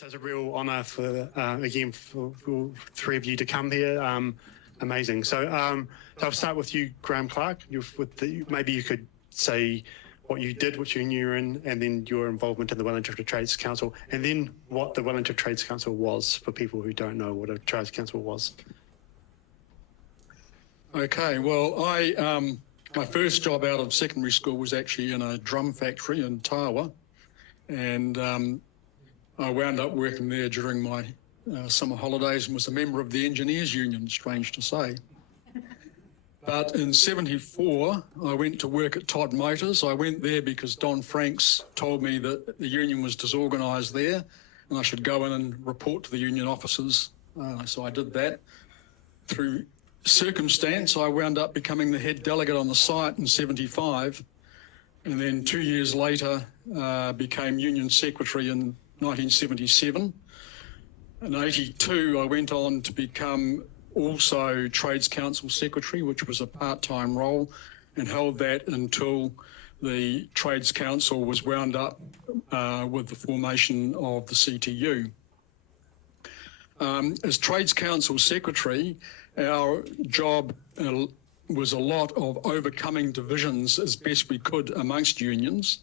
So it's a real honour for three of you to come here. Amazing. So I'll start with you, Graeme Clarke. Maybe you could say what you did, which you were in, and then your involvement in the Wellington Trades Council, and then what the Wellington Trades Council was for people who don't know what a Trades Council was. Okay, well, my first job out of secondary school was actually in a drum factory in Tawa, and I wound up working there during my summer holidays and was a member of the Engineers Union, strange to say. But in '74, I went to work at Todd Motors. I went there because Don Franks told me that the union was disorganised there and I should go in and report to the union officers. So I did that. Through circumstance, I wound up becoming the head delegate on the site in '75, and then 2 years later became union secretary in 1977. In '82, I went on to become also Trades Council Secretary, which was a part-time role, and held that until the Trades Council was wound up with the formation of the CTU. As Trades Council Secretary, our job was a lot of overcoming divisions as best we could amongst unions.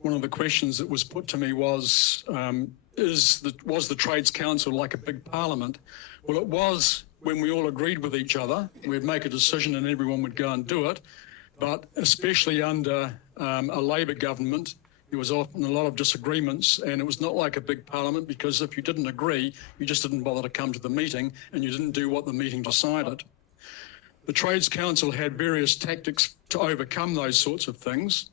One of the questions that was put to me was the Trades Council like a big parliament? Well, it was when we all agreed with each other. We'd make a decision and everyone would go and do it. But especially under a Labour government, there was often a lot of disagreements, and it was not like a big parliament, because if you didn't agree, you just didn't bother to come to the meeting and you didn't do what the meeting decided. The Trades Council had various tactics to overcome those sorts of things.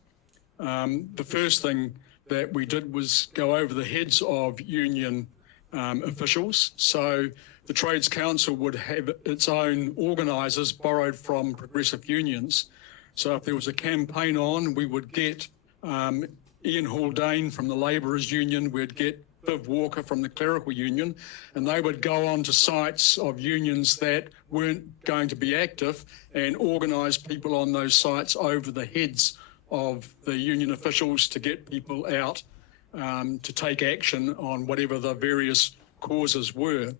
The first thing that we did was go over the heads of union officials. So the Trades Council would have its own organisers borrowed from progressive unions. So if there was a campaign on, we would get Ian Haldane from the Labourers Union, we'd get Viv Walker from the Clerical Union, and they would go on to sites of unions that weren't going to be active and organise people on those sites over the heads of the union officials to get people out to take action on whatever the various causes were.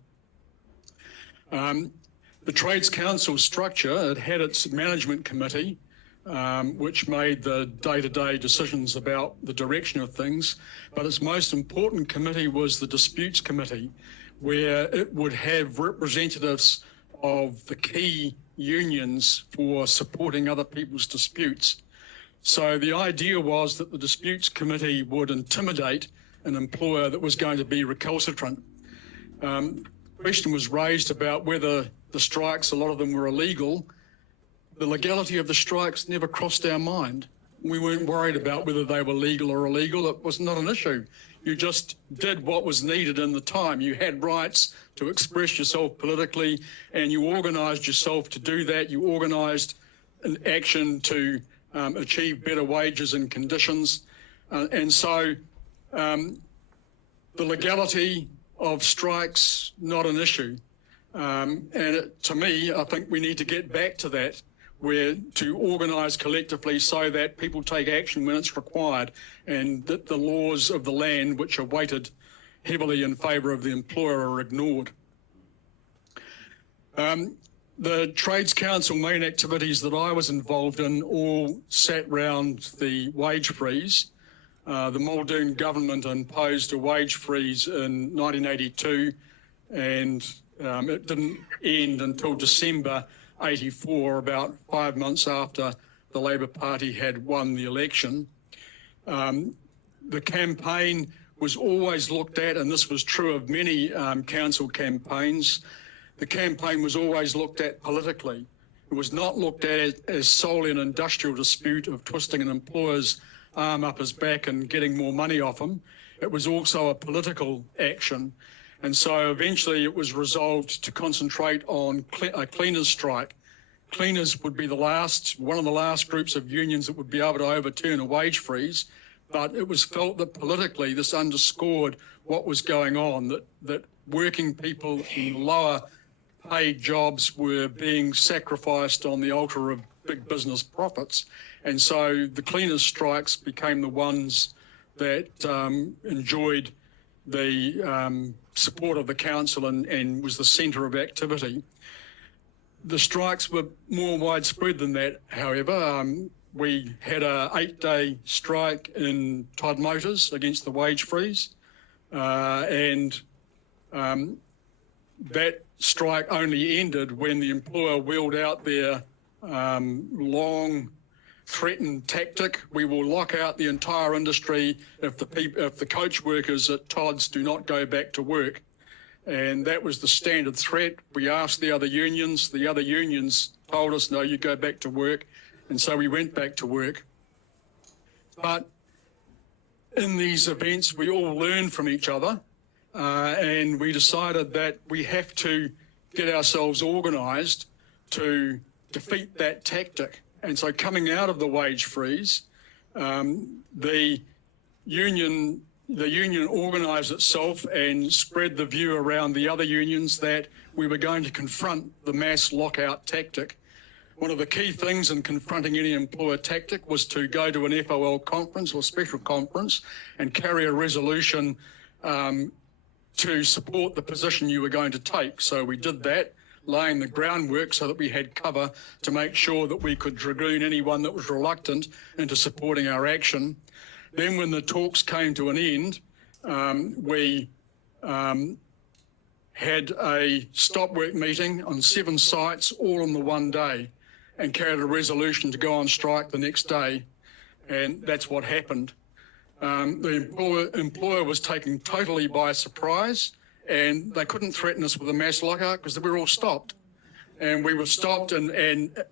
The Trades Council structure, it had its management committee, which made the day-to-day decisions about the direction of things, but its most important committee was the Disputes Committee, where it would have representatives of the key unions for supporting other people's disputes. So the idea was that the Disputes Committee would intimidate an employer that was going to be recalcitrant. The question was raised about whether the strikes, a lot of them were illegal. The legality of the strikes never crossed our mind. We weren't worried about whether they were legal or illegal. It was not an issue. You just did what was needed in the time. You had rights to express yourself politically, and you organised yourself to do that. You organised an action to achieve better wages and conditions. And so the legality of strikes, not an issue. To me, I think we need to get back to that, where to organise collectively so that people take action when it's required, and that the laws of the land, which are weighted heavily in favour of the employer, are ignored. The Trades Council main activities that I was involved in all sat round the wage freeze. The Muldoon government imposed a wage freeze in 1982, and it didn't end until December '84, about 5 months after the Labour Party had won the election. The campaign was always looked at, and this was true of many council campaigns, the campaign was always looked at politically. It was not looked at as solely an industrial dispute of twisting an employer's arm up his back and getting more money off him. It was also a political action. And so eventually it was resolved to concentrate on a cleaners' strike. Cleaners would be one of the last groups of unions that would be able to overturn a wage freeze, but it was felt that politically this underscored what was going on, that working people in lower paid jobs were being sacrificed on the altar of big business profits. And so the cleaners' strikes became the ones that enjoyed the support of the council and was the centre of activity. The strikes were more widespread than that, however. We had a 8-day strike in Todd Motors against the wage freeze, and that strike only ended when the employer wheeled out their long threatened tactic. We will lock out the entire industry if the coach workers at Todd's do not go back to work. And that was the standard threat. We asked the other unions. The other unions told us, no, you go back to work. And so we went back to work. But in these events, we all learn from each other, and we decided that we have to get ourselves organised to defeat that tactic. And so coming out of the wage freeze, the union organised itself and spread the view around the other unions that we were going to confront the mass lockout tactic. One of the key things in confronting any employer tactic was to go to an FOL conference or special conference and carry a resolution to support the position you were going to take. So we did that, laying the groundwork so that we had cover to make sure that we could dragoon anyone that was reluctant into supporting our action. Then when the talks came to an end, we had a stop work meeting on 7 sites, all in the one day, and carried a resolution to go on strike the next day. And that's what happened. The employer was taken totally by surprise, and they couldn't threaten us with a mass lockout because we were all stopped. And we were stopped and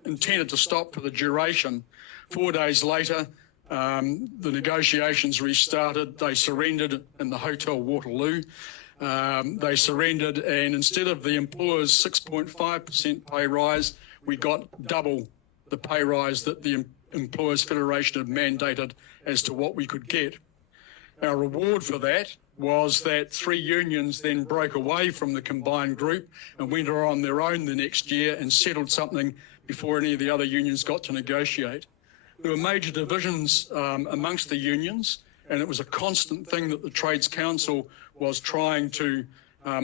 intended to stop for the duration. 4 days later, the negotiations restarted. They surrendered in the Hotel Waterloo. They surrendered, and instead of the employer's 6.5% pay rise, we got double the pay rise that the Employers Federation had mandated as to what we could get. Our reward for that was that 3 unions then broke away from the combined group and went on their own the next year and settled something before any of the other unions got to negotiate. There were major divisions amongst the unions, and it was a constant thing that the Trades Council was trying to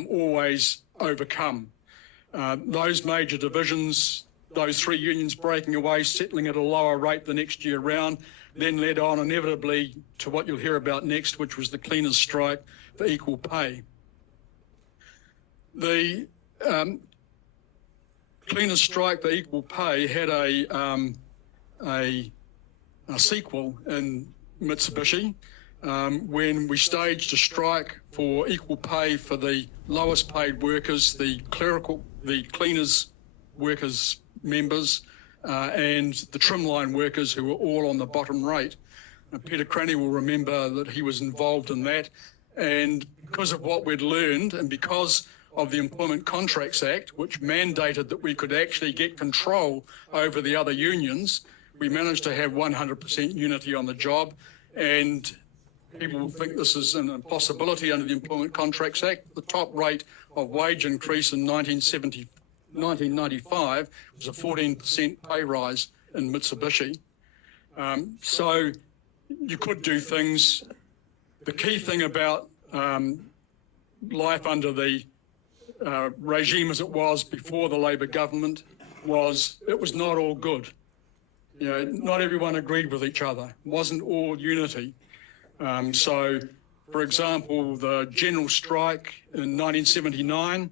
always overcome. Those major divisions, those 3 unions breaking away, settling at a lower rate the next year round, then led on inevitably to what you'll hear about next, which was the cleaners' strike for equal pay. The cleaners' strike for equal pay had a sequel in Mitsubishi when we staged a strike for equal pay for the lowest paid workers, the cleaners workers members, and the trimline workers who were all on the bottom rate. Peter Cranny will remember that he was involved in that, and because of what we'd learned and because of the Employment Contracts Act, which mandated that we could actually get control over the other unions, we managed to have 100% unity on the job. And people will think this is an impossibility under the Employment Contracts Act. The top rate of wage increase in 1995 was a 14% pay rise in Mitsubishi. So you could do things. The key thing about life under the regime as it was before the Labor government was it was not all good. You know, not everyone agreed with each other. It wasn't all unity. So, for example, the general strike in 1979,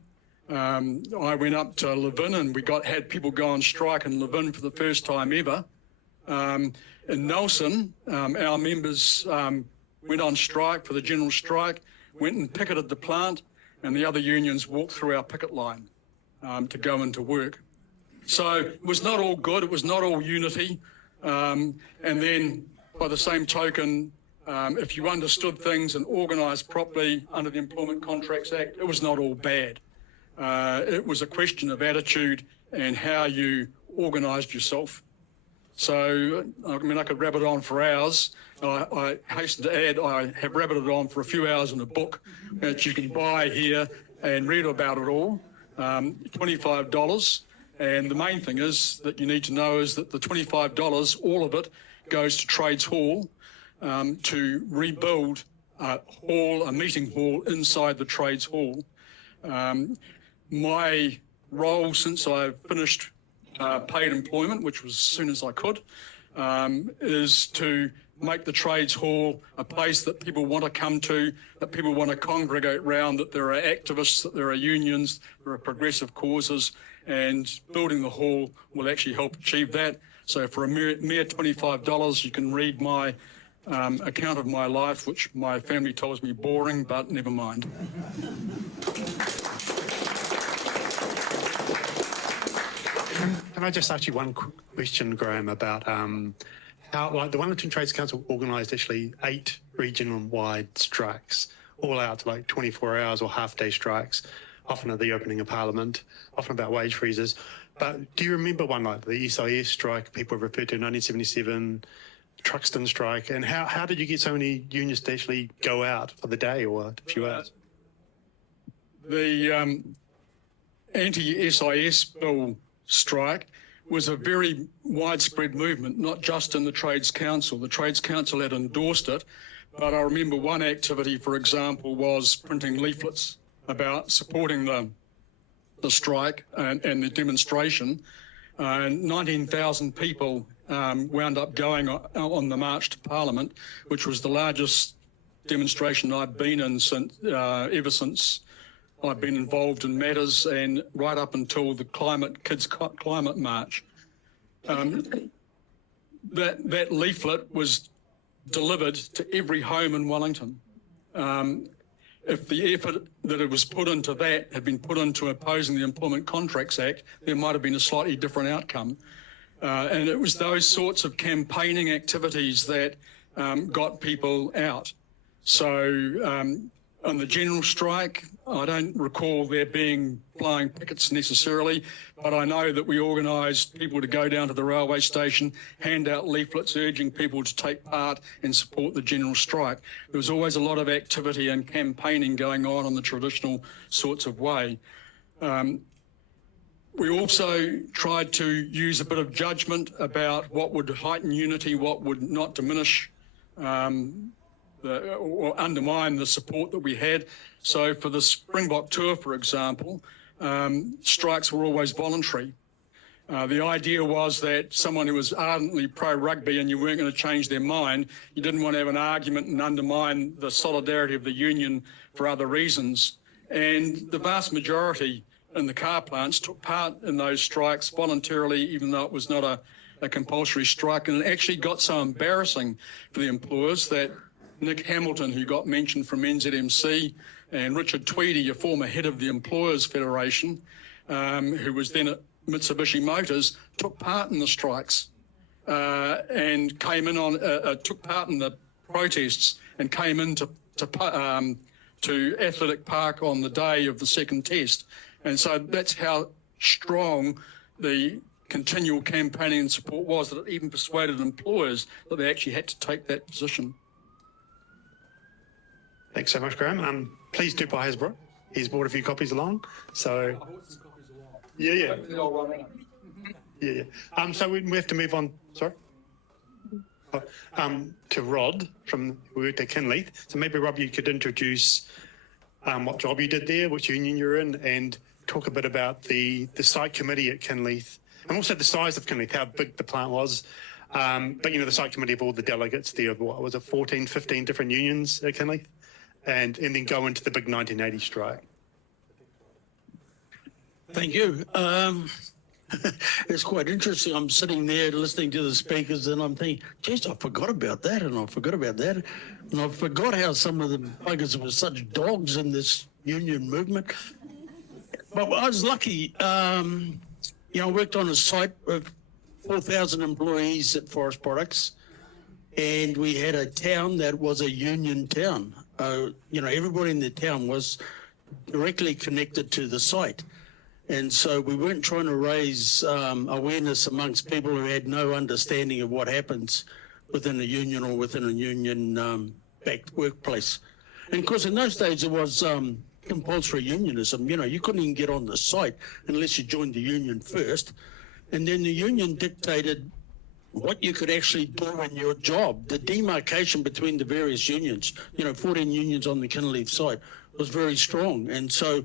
I went up to Levin and we had people go on strike in Levin for the first time ever. In Nelson, our members went on strike for the general strike, went and picketed the plant, and the other unions walked through our picket line to go into work. So it was not all good, it was not all unity. And then by the same token, if you understood things and organised properly under the Employment Contracts Act, it was not all bad. It was a question of attitude and how you organised yourself. So, I mean, I could rabbit on for hours. I hasten to add, I have rabbited on for a few hours in a book that you can buy here and read about it all, $25. And the main thing is that you need to know is that the $25, all of it, goes to Trades Hall to rebuild a meeting hall inside the trades hall. My role since I finished paid employment, which was as soon as I could, is to make the trades hall a place that people want to come to, that people want to congregate round, that there are activists, that there are unions, there are progressive causes, and building the hall will actually help achieve that. So for a mere $25, you can read my account of my life, which my family tells me boring, but never mind. Can I just ask you one question, Graeme, about how, like, the Wellington Trades Council organised actually 8 regional-wide strikes, all out to like 24 hours or half-day strikes, often at the opening of Parliament, often about wage freezes. But do you remember one like the SIS strike, people referred to in 1977, Truxton strike, and how did you get so many unions to actually go out for the day or a few hours? The anti-SIS bill strike was a very widespread movement, not just in the Trades Council. The Trades Council had endorsed it, but I remember one activity, for example, was printing leaflets about supporting the strike and the demonstration. 19,000 people wound up going on the march to Parliament, which was the largest demonstration I've been in ever since I've been involved in matters, and right up until the Kids Climate March. That leaflet was delivered to every home in Wellington. If the effort that it was put into that had been put into opposing the Employment Contracts Act, there might have been a slightly different outcome. And it was those sorts of campaigning activities that got people out. So on the general strike, I don't recall there being flying pickets necessarily, but I know that we organised people to go down to the railway station, hand out leaflets urging people to take part and support the general strike. There was always a lot of activity and campaigning going on in the traditional sorts of way. We also tried to use a bit of judgment about what would heighten unity, what would not diminish or undermine the support that we had. So for the Springbok tour, for example, strikes were always voluntary. The idea was that someone who was ardently pro-rugby and you weren't going to change their mind, you didn't want to have an argument and undermine the solidarity of the union for other reasons. And the vast majority in the car plants took part in those strikes voluntarily, even though it was not a compulsory strike. And it actually got so embarrassing for the employers that Nick Hamilton, who got mentioned from NZMC, and Richard Tweedy, a former head of the Employers Federation, who was then at Mitsubishi Motors, took part in the strikes and came in took part in the protests and came into to Athletic Park on the day of the second test. And so that's how strong the continual campaigning and support was, that it even persuaded employers that they actually had to take that position. Thanks so much, Graeme. Please do buy his book. He's brought a few copies along. So, yeah. So we have to move on. Sorry. To Rod from we worked at Kinleith. So maybe Rob, you could introduce what job you did there, which union you're in, and talk a bit about the site committee at Kinleith, and also the size of Kinleith, how big the plant was. But the site committee of all the delegates there, what was it, 14, 15 different unions at Kinleith? And then go into the big 1980 strike. Thank you. It's quite interesting. I'm sitting there listening to the speakers and I'm thinking, geez, I forgot about that and I forgot about that. And I forgot how some of the buggers were such dogs in this union movement. But I was lucky. I worked on a site with 4,000 employees at Forest Products, and we had a town that was a union town. Everybody in the town was directly connected to the site. And so we weren't trying to raise awareness amongst people who had no understanding of what happens within a union or within a union-backed workplace. And of course, in those days, it was compulsory unionism. You couldn't even get on the site unless you joined the union first. And then the union dictated what you could actually do in your job. The demarcation between the various unions, 14 unions on the Kinleith site, was very strong. And so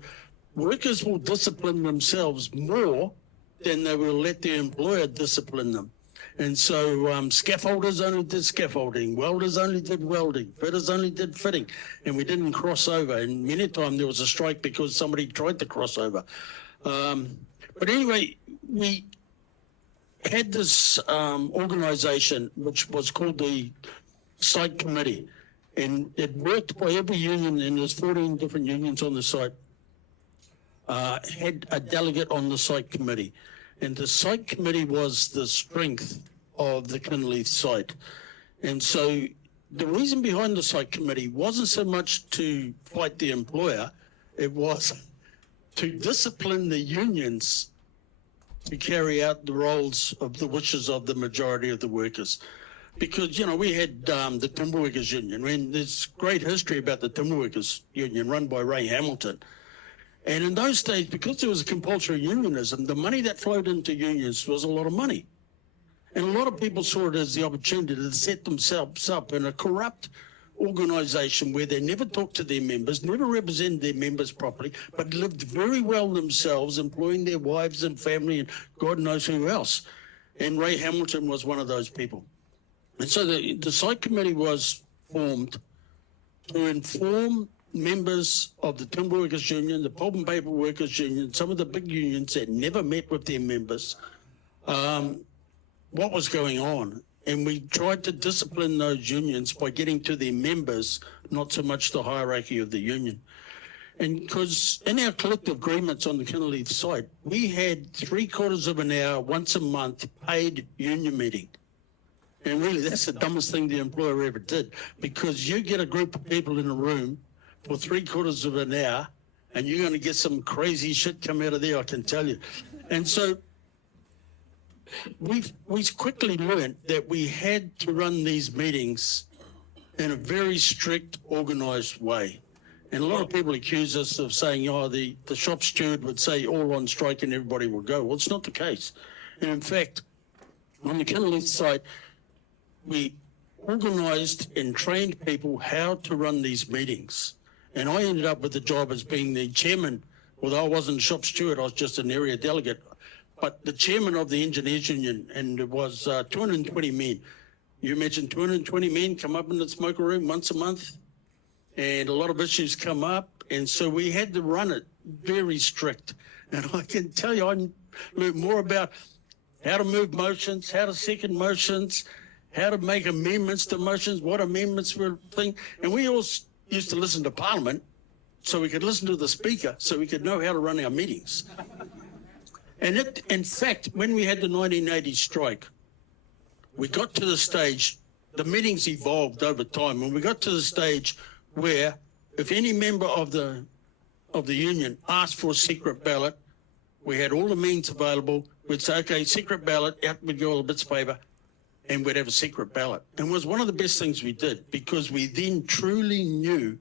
workers will discipline themselves more than they will let their employer discipline them. And so scaffolders only did scaffolding, welders only did welding, fitters only did fitting, and we didn't cross over. And many times there was a strike because somebody tried to cross over. But anyway, we had this organisation which was called the Site Committee, and it worked by every union, and there's 14 different unions on the site, had a delegate on the Site Committee. And the Site Committee was the strength of the Kinleith site. And so the reason behind the Site Committee wasn't so much to fight the employer, it was to discipline the unions to carry out the roles of the wishes of the majority of the workers. Because, we had the Timberworkers Union. I mean, there's great history about the Timberworkers Union run by Ray Hamilton. And in those days, because there was a compulsory unionism, the money that flowed into unions was a lot of money. And a lot of people saw it as the opportunity to set themselves up in a corrupt organisation where they never talked to their members, never represented their members properly, but lived very well themselves, employing their wives and family and God knows who else. And Ray Hamilton was one of those people. And so the Site Committee was formed to inform members of the Timber Workers Union, the Pulp and Paper Workers Union, some of the big unions that never met with their members, what was going on. And we tried to discipline those unions by getting to their members, not so much the hierarchy of the union. And because in our collective agreements on the Kinleith site, we had 3/4 of an hour once a month paid union meeting. And really, that's the dumbest thing the employer ever did, because you get a group of people in a room for 3/4 of an hour, and you're going to get some crazy shit come out of there, I can tell you. And so we quickly learned that we had to run these meetings in a very strict, organised way. And a lot of people accuse us of saying, the shop steward would say all on strike and everybody will go. Well, it's not the case. And in fact, on the Kinleith site, we organised and trained people how to run these meetings. And I ended up with the job as being the chairman. Although I wasn't shop steward, I was just an area delegate. But the chairman of the Engineers Union, and it was 220 men. You imagine 220 men come up in the smoker room once a month, and a lot of issues come up. And so we had to run it very strict. And I can tell you, I learned more about how to move motions, how to second motions, how to make amendments to motions, what amendments were thing. And we all used to listen to Parliament so we could listen to the Speaker so we could know how to run our meetings. And in fact, when we had the 1980 strike, we got to the stage, the meetings evolved over time, and we got to the stage where if any member of the union asked for a secret ballot, we had all the means available. We'd say, okay, secret ballot, out would go all the bits of paper, and we'd have a secret ballot. And it was one of the best things we did, because we then truly knew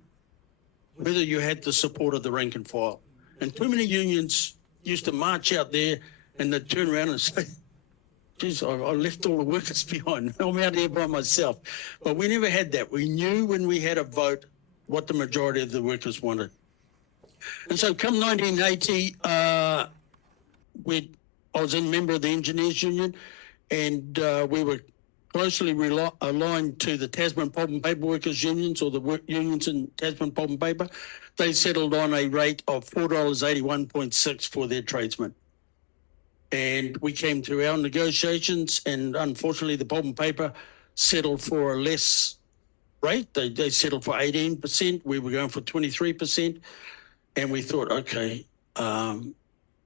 whether you had the support of the rank and file. And too many unions used to march out there and they'd turn around and say, geez, I left all the workers behind. I'm out here by myself. But we never had that. We knew when we had a vote what the majority of the workers wanted. And so come 1980, I was a member of the Engineers Union, and we were closely aligned to the Tasman Pulp and Paper Workers Unions, or the work unions in Tasman Pulp and Paper. They settled on a rate of $4.81.6 for their tradesmen. And we came through our negotiations, and unfortunately the Pulp and Paper settled for a less rate. They settled for 18%. We were going for 23%. And we thought, okay,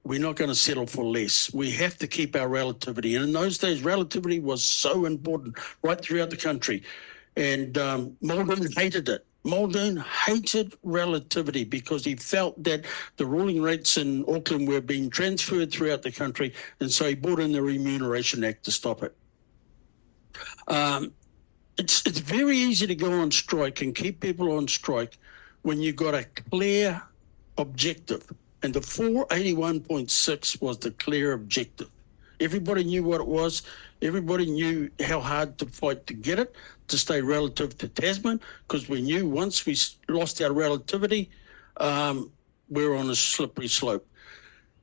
we're not going to settle for less. We have to keep our relativity. And in those days, relativity was so important right throughout the country. And Muldoon hated it. Muldoon hated relativity because he felt that the ruling rates in Auckland were being transferred throughout the country, and so he brought in the Remuneration Act to stop it. It's very easy to go on strike and keep people on strike when you've got a clear objective, and the 481.6 was the clear objective. Everybody knew what it was. Everybody knew how hard to fight to get it, to stay relative to Tasman, because we knew once we lost our relativity, we were on a slippery slope.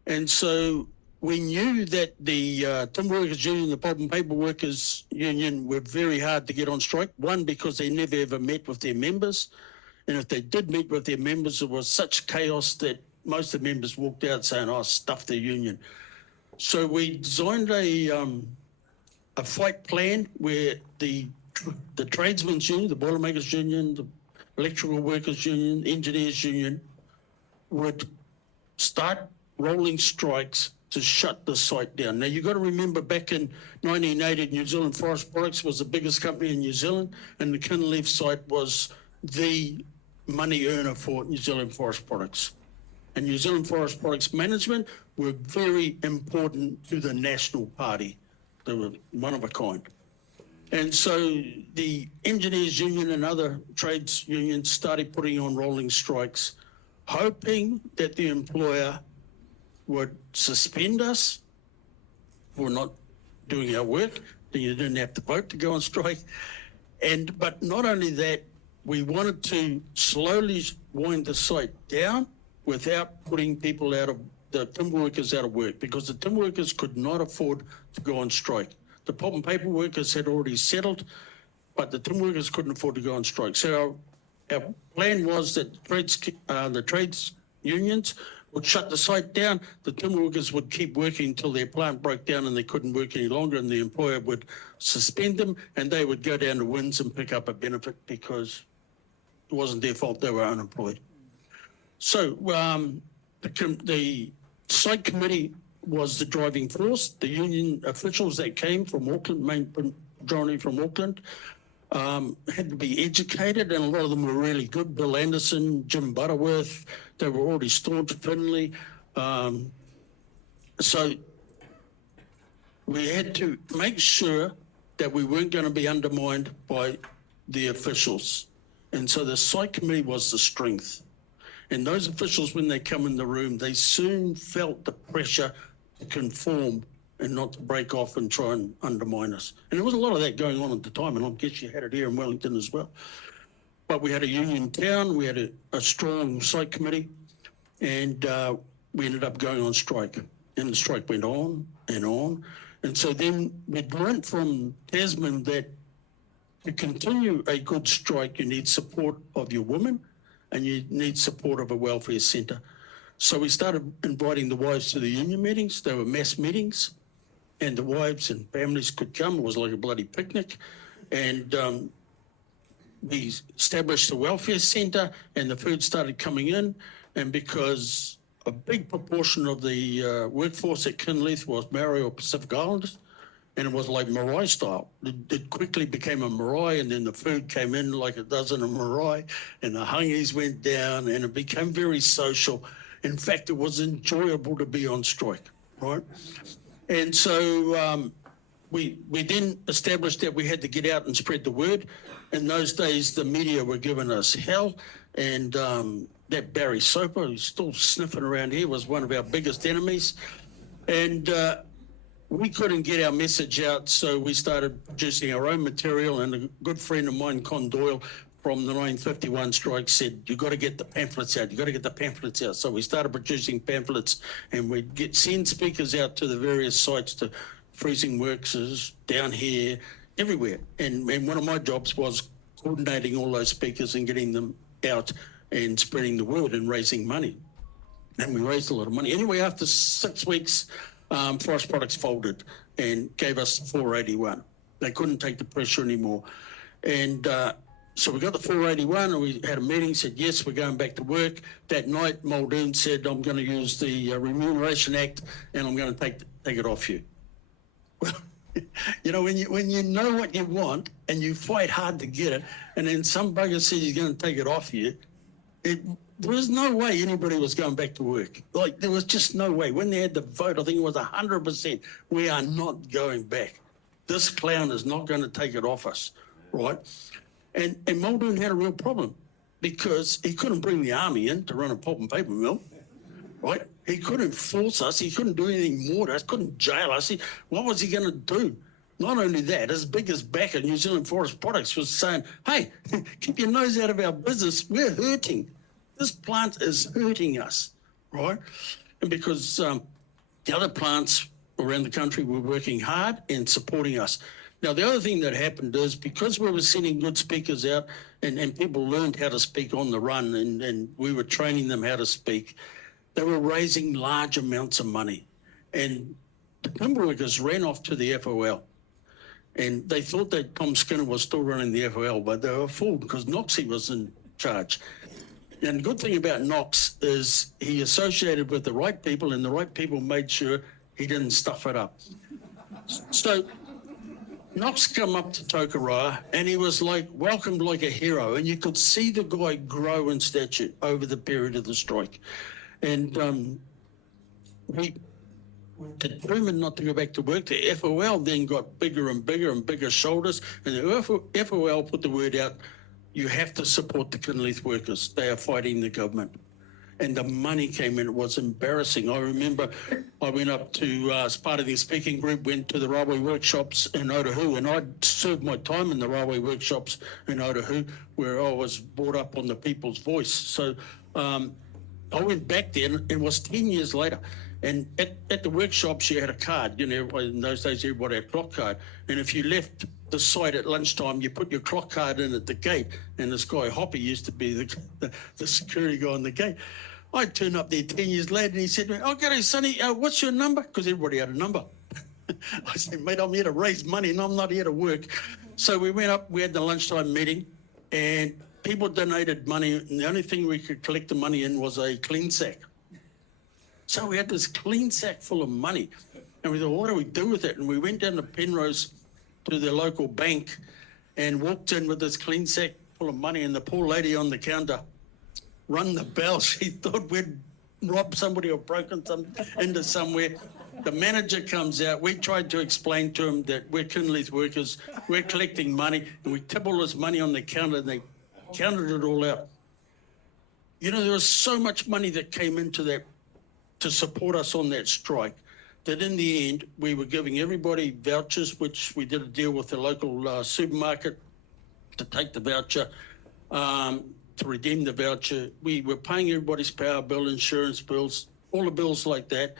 And so we knew that the Timber Workers Union, the Pulp and Paper Workers Union were very hard to get on strike. One, because they never ever met with their members. And if they did meet with their members, it was such chaos that most of the members walked out saying, oh, stuff the union. So we designed a fight plan where the tradesmen's union, the boilermakers union, the electrical workers union, engineers union would start rolling strikes to shut the site down. Now, you've got to remember back in 1980, New Zealand Forest Products was the biggest company in New Zealand, and the Kinleith site was the money earner for New Zealand Forest Products. And New Zealand Forest Products management were very important to the National Party. They were one of a kind. And so the engineers union and other trades unions started putting on rolling strikes, hoping that the employer would suspend us for not doing our work. Then you didn't have to vote to go on strike. But not only that, we wanted to slowly wind the site down without putting people out of the timber workers out of work, because the timber workers could not afford to go on strike. The pulp and paper workers had already settled, but the timber workers couldn't afford to go on strike. So our plan was that the trades unions would shut the site down. The timber workers would keep working until their plant broke down and they couldn't work any longer, and the employer would suspend them, and they would go down to Winds and pick up a benefit because it wasn't their fault, they were unemployed. So the site committee was the driving force. The union officials that came from Auckland, majority from Auckland, had to be educated, and a lot of them were really good. Bill Anderson, Jim Butterworth, they were already staunch Finley. So we had to make sure that we weren't going to be undermined by the officials. And so the site committee was the strength. And those officials, when they come in the room, they soon felt the pressure to conform and not to break off and try and undermine us. And there was a lot of that going on at the time, and I guess you had it here in Wellington as well. But we had a union town, we had a strong site committee, and we ended up going on strike. And the strike went on and on. And so then we learned from Tasman that to continue a good strike, you need support of your women, and you need support of a welfare centre. So we started inviting the wives to the union meetings. They were mass meetings, and the wives and families could come. It was like a bloody picnic. And we established a welfare centre, and the food started coming in. And because a big proportion of the workforce at Kinleith was Maori or Pacific Islanders, and it was like marae style. It quickly became a marae, and then the food came in like it does in a marae, and the hungies went down, and it became very social. In fact, it was enjoyable to be on strike, right? And so we then established that we had to get out and spread the word. In those days, the media were giving us hell, and that Barry Soper, who's still sniffing around here, was one of our biggest enemies. And we couldn't get our message out, so we started producing our own material, and a good friend of mine, Con Doyle, from the 1951 strike said, you've got to get the pamphlets out, you've got to get the pamphlets out. So we started producing pamphlets, and we'd send speakers out to the various sites, to freezing works down here, everywhere. And one of my jobs was coordinating all those speakers and getting them out and spreading the word and raising money. And we raised a lot of money. Anyway, after 6 weeks, Forest Products folded and gave us 481. They couldn't take the pressure anymore. And so we got the 481, and we had a meeting, said, yes, we're going back to work. That night, Muldoon said, I'm going to use the Remuneration Act, and I'm going to take it off you. Well, you know, when you know what you want and you fight hard to get it, and then some bugger says he's going to take it off you, there was no way anybody was going back to work. Like, there was just no way. When they had the vote, I think it was 100%, we are not going back. This clown is not going to take it off us, right? And Muldoon had a real problem because he couldn't bring the army in to run a pulp and paper mill, right? He couldn't force us. He couldn't do anything more to us, couldn't jail us. What was he going to do? Not only that, his biggest backer, New Zealand Forest Products, was saying, hey, keep your nose out of our business. We're hurting. This plant is hurting us, right? And because the other plants around the country were working hard and supporting us. Now, the other thing that happened is because we were sending good speakers out and people learned how to speak on the run and we were training them how to speak, they were raising large amounts of money. And the timber workers ran off to the FOL. And they thought that Tom Skinner was still running the FOL, but they were fooled because Knoxie was in charge. And the good thing about Knox is he associated with the right people and the right people made sure he didn't stuff it up. So Knox come up to Tokoroa and he was like welcomed like a hero, and you could see the guy grow in stature over the period of the strike. And we determined not to go back to work. The FOL then got bigger and bigger and bigger shoulders, and the FOL put the word out, you have to support the Kinleith workers. They are fighting the government. And the money came in. It was embarrassing. I remember I went up to, as part of the speaking group, went to the railway workshops in Otahu, and I'd served my time in the railway workshops in Otahu, where I was brought up on the people's voice. So I went back there, and it was 10 years later. And at the workshops, you had a card. You know, in those days, everybody had a clock card. And if you left the site at lunchtime, you put your clock card in at the gate. And this guy, Hoppy, used to be the security guy on the gate. I turned up there 10 years later, and he said to me, oh, g'day, Sonny, what's your number? Because everybody had a number. I said, mate, I'm here to raise money, and I'm not here to work. So we went up, we had the lunchtime meeting, and people donated money, and the only thing we could collect the money in was a clean sack. So we had this clean sack full of money, and we thought, what do we do with it? And we went down to Penrose to the local bank and walked in with this clean sack full of money, and the poor lady on the counter rung the bell. She thought we'd robbed somebody or broken into somewhere. The manager comes out. We tried to explain to him that we're Kinleith workers, we're collecting money, and we tip all this money on the counter, and they counted it all out. You know, there was so much money that came into that to support us on that strike, that in the end, we were giving everybody vouchers, which we did a deal with the local supermarket to take the voucher, to redeem the voucher. We were paying everybody's power bill, insurance bills, all the bills like that.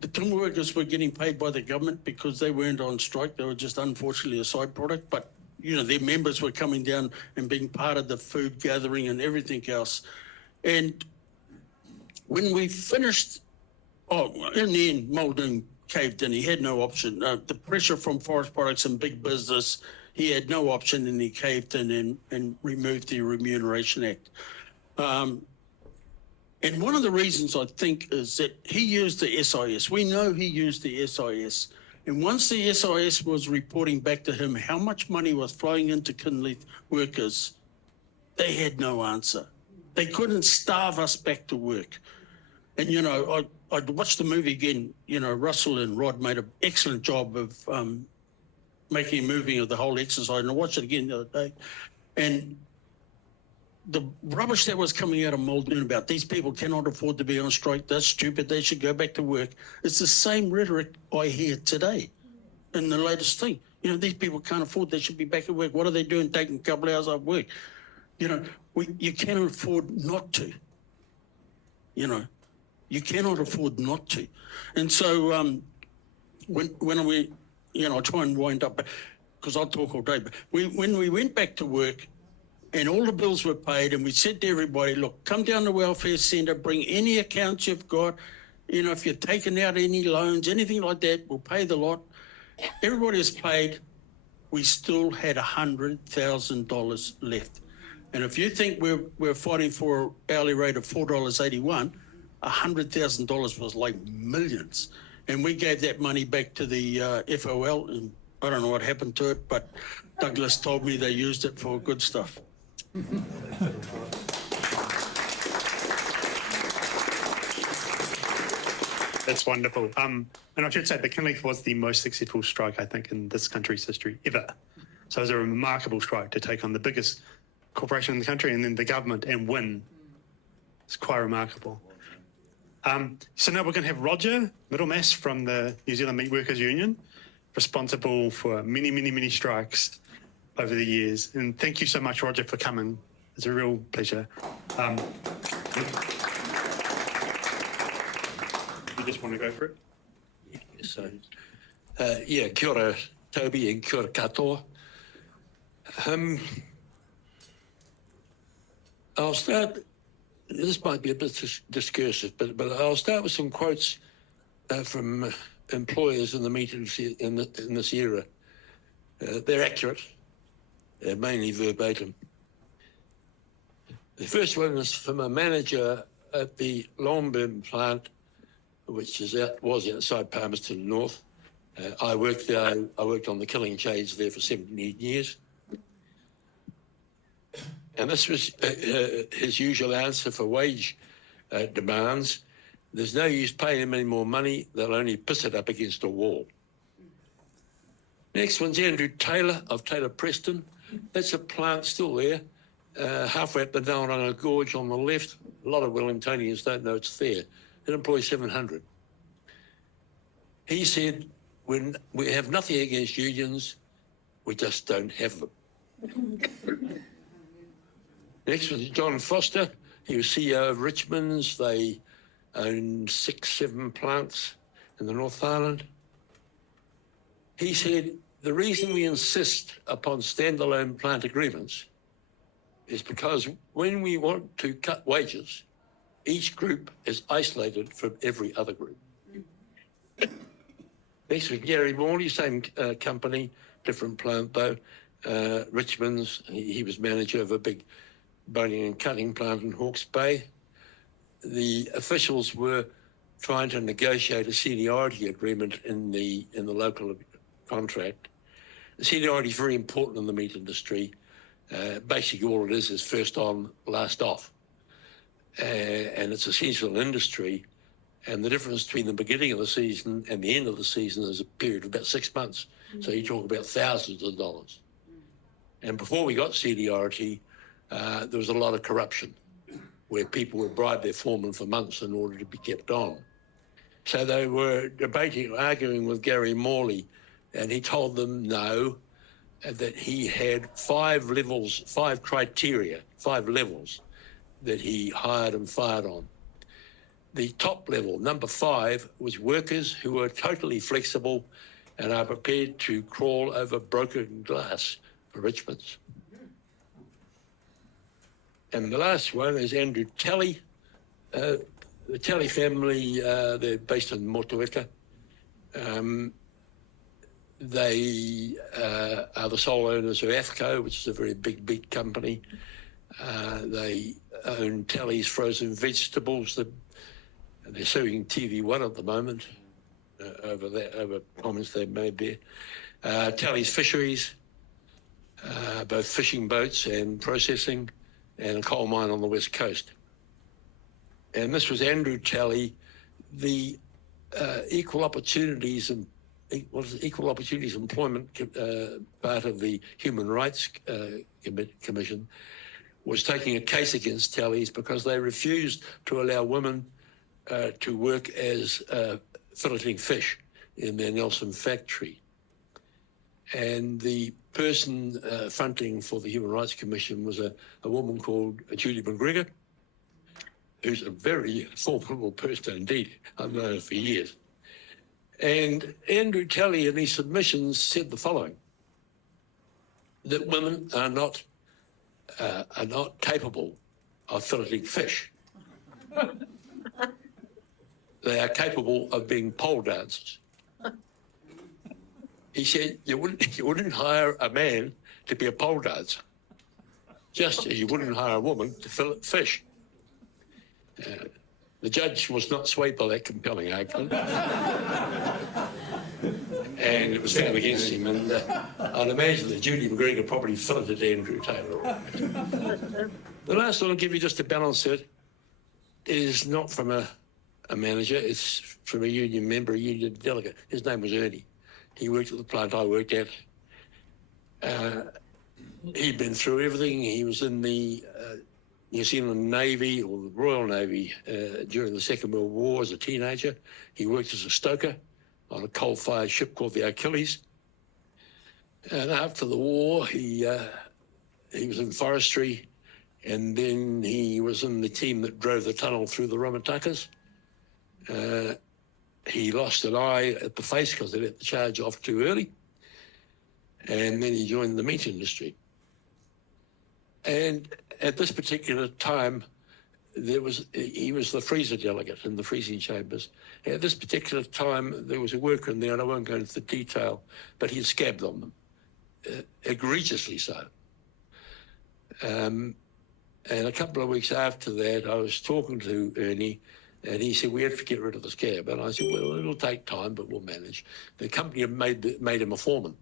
The timber workers were getting paid by the government because they weren't on strike. They were just unfortunately a side product, but you know, their members were coming down and being part of the food gathering and everything else. And when we finished, in the end, Muldoon caved in. He had no option. The pressure from forest products and big business, he had no option, and he caved in and removed the Remuneration Act. And one of the reasons I think is that he used the SIS. We know he used the SIS. And once the SIS was reporting back to him how much money was flowing into Kinleith workers, they had no answer. They couldn't starve us back to work. And, you know, I watched the movie again. You know, Russell and Rod made an excellent job of making a movie of the whole exercise. And I watched it again the other day. And the rubbish that was coming out of Muldoon about these people cannot afford to be on strike, that's stupid, they should go back to work. It's the same rhetoric I hear today in the latest thing. You know, these people can't afford, they should be back at work. What are they doing taking a couple of hours off work? You know, you cannot afford not to. You know, you cannot afford not to. And so when we, you know, I try and wind up, because I'll talk all day, but when we went back to work and all the bills were paid, and we said to everybody, look, come down to Welfare Centre, bring any accounts you've got, you know, if you're taking out any loans, anything like that, we'll pay the lot. Everybody was paid. We still had $100,000 left. And if you think we're fighting for an hourly rate of $4.81, $100,000 was like millions. And we gave that money back to the FOL, and I don't know what happened to it, but Douglas told me they used it for good stuff. That's wonderful. And I should say the Kinleith was the most successful strike, I think, in this country's history ever. So it was a remarkable strike to take on the biggest corporation in the country and then the government and win. It's quite remarkable. So now we're going to have Roger Middlemass from the New Zealand Meat Workers Union, responsible for many, many, many strikes over the years. And thank you so much, Roger, for coming. It's a real pleasure. You just want to go for it? So, kia ora Toby and kia ora katoa. I'll start, this might be a bit discursive, but I'll start with some quotes from employers in the meat industry in this era. They're accurate, mainly verbatim. The first one is from a manager at the Longburn plant, which was outside Palmerston North. I worked there. I worked on the killing chains there for 17 years. And this was his usual answer for wage demands. There's no use paying them any more money. They'll only piss it up against a wall. Next one's Andrew Taylor of Taylor Preston. That's a plant still there, halfway up the Nauranga Gorge on the left. A lot of Wellingtonians don't know it's there. It employs 700. He said, when we have nothing against unions, we just don't have them. Next was John Foster. He was CEO of Richmond's. They owned 6-7 plants in the North Island. He said, the reason we insist upon standalone plant agreements is because when we want to cut wages, each group is isolated from every other group. Next was Gary Morley, same company, different plant though. Richmond's, he was manager of a big boning and cutting plant in Hawke's Bay. The officials were trying to negotiate a seniority agreement in the local contract. The seniority is very important in the meat industry. Basically all it is first on, last off. And it's a seasonal industry. And the difference between the beginning of the season and the end of the season is a period of about 6 months. So you talk about thousands of dollars. And before we got seniority, there was a lot of corruption where people would bribe their foreman for months in order to be kept on. So they were debating, arguing with Gary Morley, and he told them no, that he had 5 levels, 5 criteria, 5 levels that he hired and fired on. The top level, number 5, was workers who were totally flexible and are prepared to crawl over broken glass for Richmond's. And the last one is Andrew Talley. The Talley family, they're based in Motueka. They are the sole owners of AFCO, which is a very big beet company. They own Talley's frozen vegetables. They're suing TV1 at the moment over comments they made there. Talley's fisheries, both fishing boats and processing, and a coal mine on the west coast. And this was Andrew Talley, the equal opportunities employment part of the Human Rights Commission was taking a case against Talley's because they refused to allow women to work as filleting fish in their Nelson factory. And the person fronting for the Human Rights Commission was a woman called Julie McGregor, who's a very formidable person indeed. I've known her for years. And Andrew Talley in his submissions said the following, that women are not capable of filleting fish. They are capable of being pole dancers. He said you wouldn't hire a man to be a pole dancer, just as you wouldn't hire a woman to fillet fish. The judge was not swayed by that compelling argument, and it was found against him. And I'd imagine that Judy McGregor probably filleted Andrew Taylor. The last one I'll give you just to balance it is not from a manager, it's from a union member, a union delegate. His name was Ernie. He worked at the plant I worked at. He'd been through everything. He was in the New Zealand Navy or the Royal Navy during the Second World War as a teenager. He worked as a stoker on a coal-fired ship called the Achilles. And after the war, he was in forestry, and then he was in the team that drove the tunnel through the Ramatakas. He lost an eye at the face because they let the charge off too early. And then he joined the meat industry. And at this particular time, he was the freezer delegate in the freezing chambers. At this particular time, there was a worker in there, and I won't go into the detail, but he scabbed on them, egregiously so. And a couple of weeks after that, I was talking to Ernie, and he said, we have to get rid of the scab. And I said, well, it'll take time, but we'll manage. The company had made him a foreman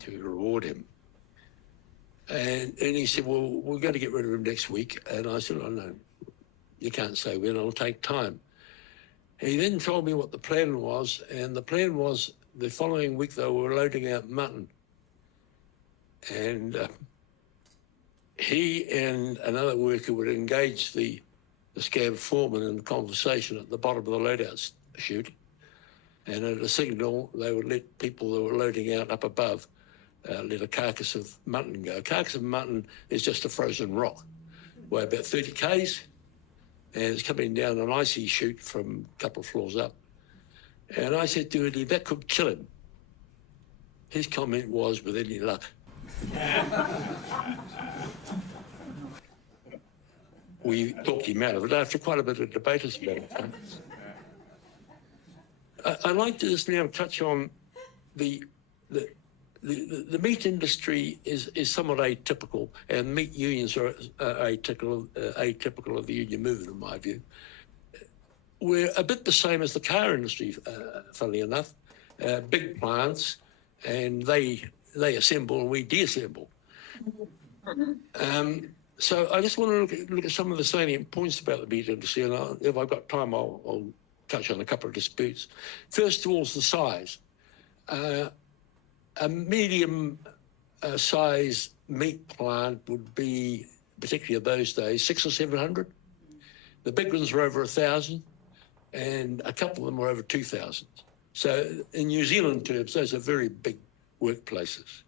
to reward him. And he said, well, we're going to get rid of him next week. And I said, oh, no, you can't say when, it'll take time. He then told me what the plan was, and the plan was the following week they were loading out mutton. And he and another worker would engage the scab foreman in conversation at the bottom of the loadout chute. And at a signal, they would let people that were loading out up above let a carcass of mutton go. A carcass of mutton is just a frozen rock, weigh about 30 k's, and it's coming down an icy chute from a couple of floors up. And I said to Eddie, that could kill him. His comment was, with any luck. We talked him out of it after quite a bit of debate about it. I'd like to just now touch on the meat industry is somewhat atypical, and meat unions are atypical of the union movement, in my view. We're a bit the same as the car industry, funnily enough. Big plants, and they assemble and we deassemble. So I just want to look at some of the salient points about the meat industry, and if I've got time, I'll touch on a couple of disputes. First of all is the size. A medium size meat plant would be, particularly of those days, 600 or 700. The big ones were over 1,000, and a couple of them were over 2,000. So in New Zealand terms, those are very big workplaces.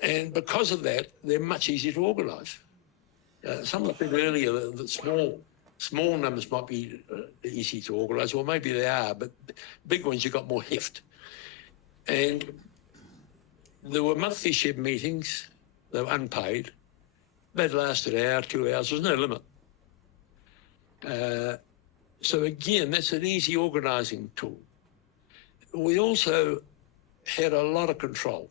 And because of that, they're much easier to organise. Someone said earlier that small numbers might be easy to organise. Well, maybe they are, but big ones, you've got more heft. And there were monthly shed meetings. They were unpaid. They'd last an hour, 2 hours. There's no limit. So again, that's an easy organising tool. We also had a lot of control,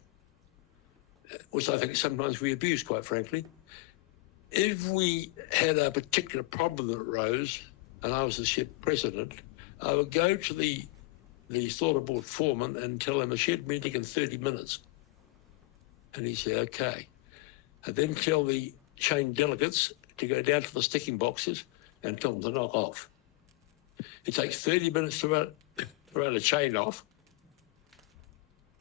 which I think sometimes we abuse, quite frankly. If we had a particular problem that arose, and I was the shed president, I would go to the slaughter board foreman and tell him a shed meeting in 30 minutes. And he said, okay. And then tell the chain delegates to go down to the sticking boxes and tell them to knock off. It takes 30 minutes to run a chain off.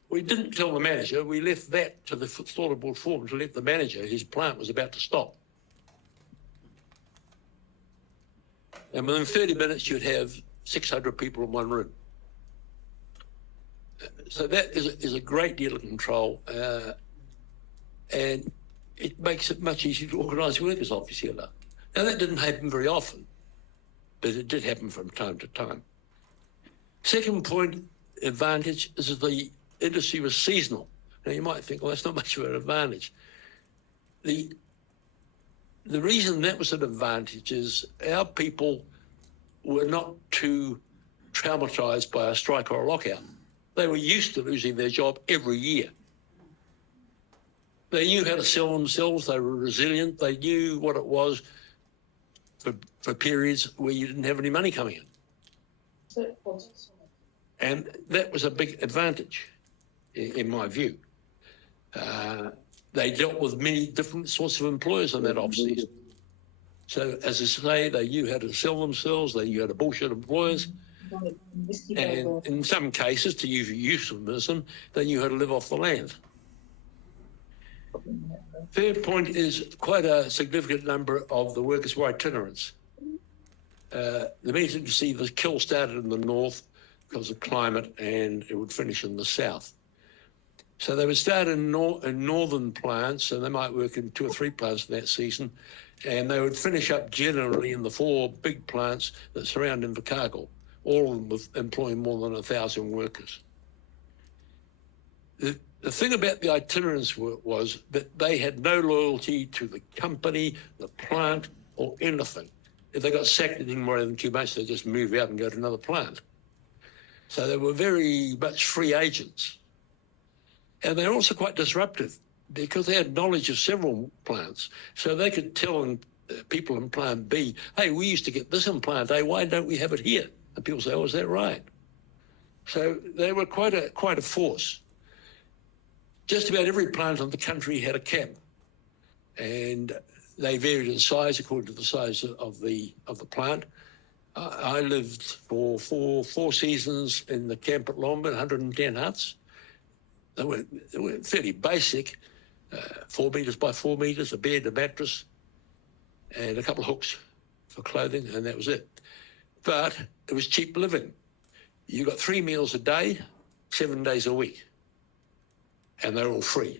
We didn't tell the manager. We left that to the slaughter board foreman to let the manager, his plant was about to stop. And within 30 minutes, you'd have 600 people in one room. So that is a great deal of control, and it makes it much easier to organise workers, obviously enough. Now, that didn't happen very often, but it did happen from time to time. Second point, advantage, is that the industry was seasonal. Now, you might think, well, that's not much of an advantage. The reason that was an advantage is our people were not too traumatised by a strike or a lockout. They were used to losing their job every year. They knew how to sell themselves. They were resilient. They knew what it was for periods where you didn't have any money coming in. And that was a big advantage, in my view. They dealt with many different sorts of employers in that off-season. So, as I say, they knew how to sell themselves. They knew how to bullshit employers. And in some cases, to use euphemism, they knew how to live off the land. Third point is quite a significant number of the workers were itinerants. The meat industry, the kill started in the north because of climate, and it would finish in the south. So they would start in northern plants, and they might work in 2 or 3 plants in that season, and they would finish up generally in the 4 big plants that surround Invercargill, all of them with employing more than 1,000 workers. The thing about the itinerants was that they had no loyalty to the company, the plant, or anything. If they got sacked in more than 2 months, they'd just move out and go to another plant. So they were very much free agents. And they're also quite disruptive because they had knowledge of several plants. So they could tell people in plant B, hey, we used to get this in plant A, why don't we have it here? And people say, oh, is that right? So they were quite a force. Just about every plant in the country had a camp, and they varied in size according to the size of the plant. I lived for four seasons in the camp at Longman, 110 huts. They were fairly basic, 4 metres by 4 metres, a bed, a mattress, and a couple of hooks for clothing, and that was it. But it was cheap living. You got 3 meals a day, 7 days a week, and they're all free.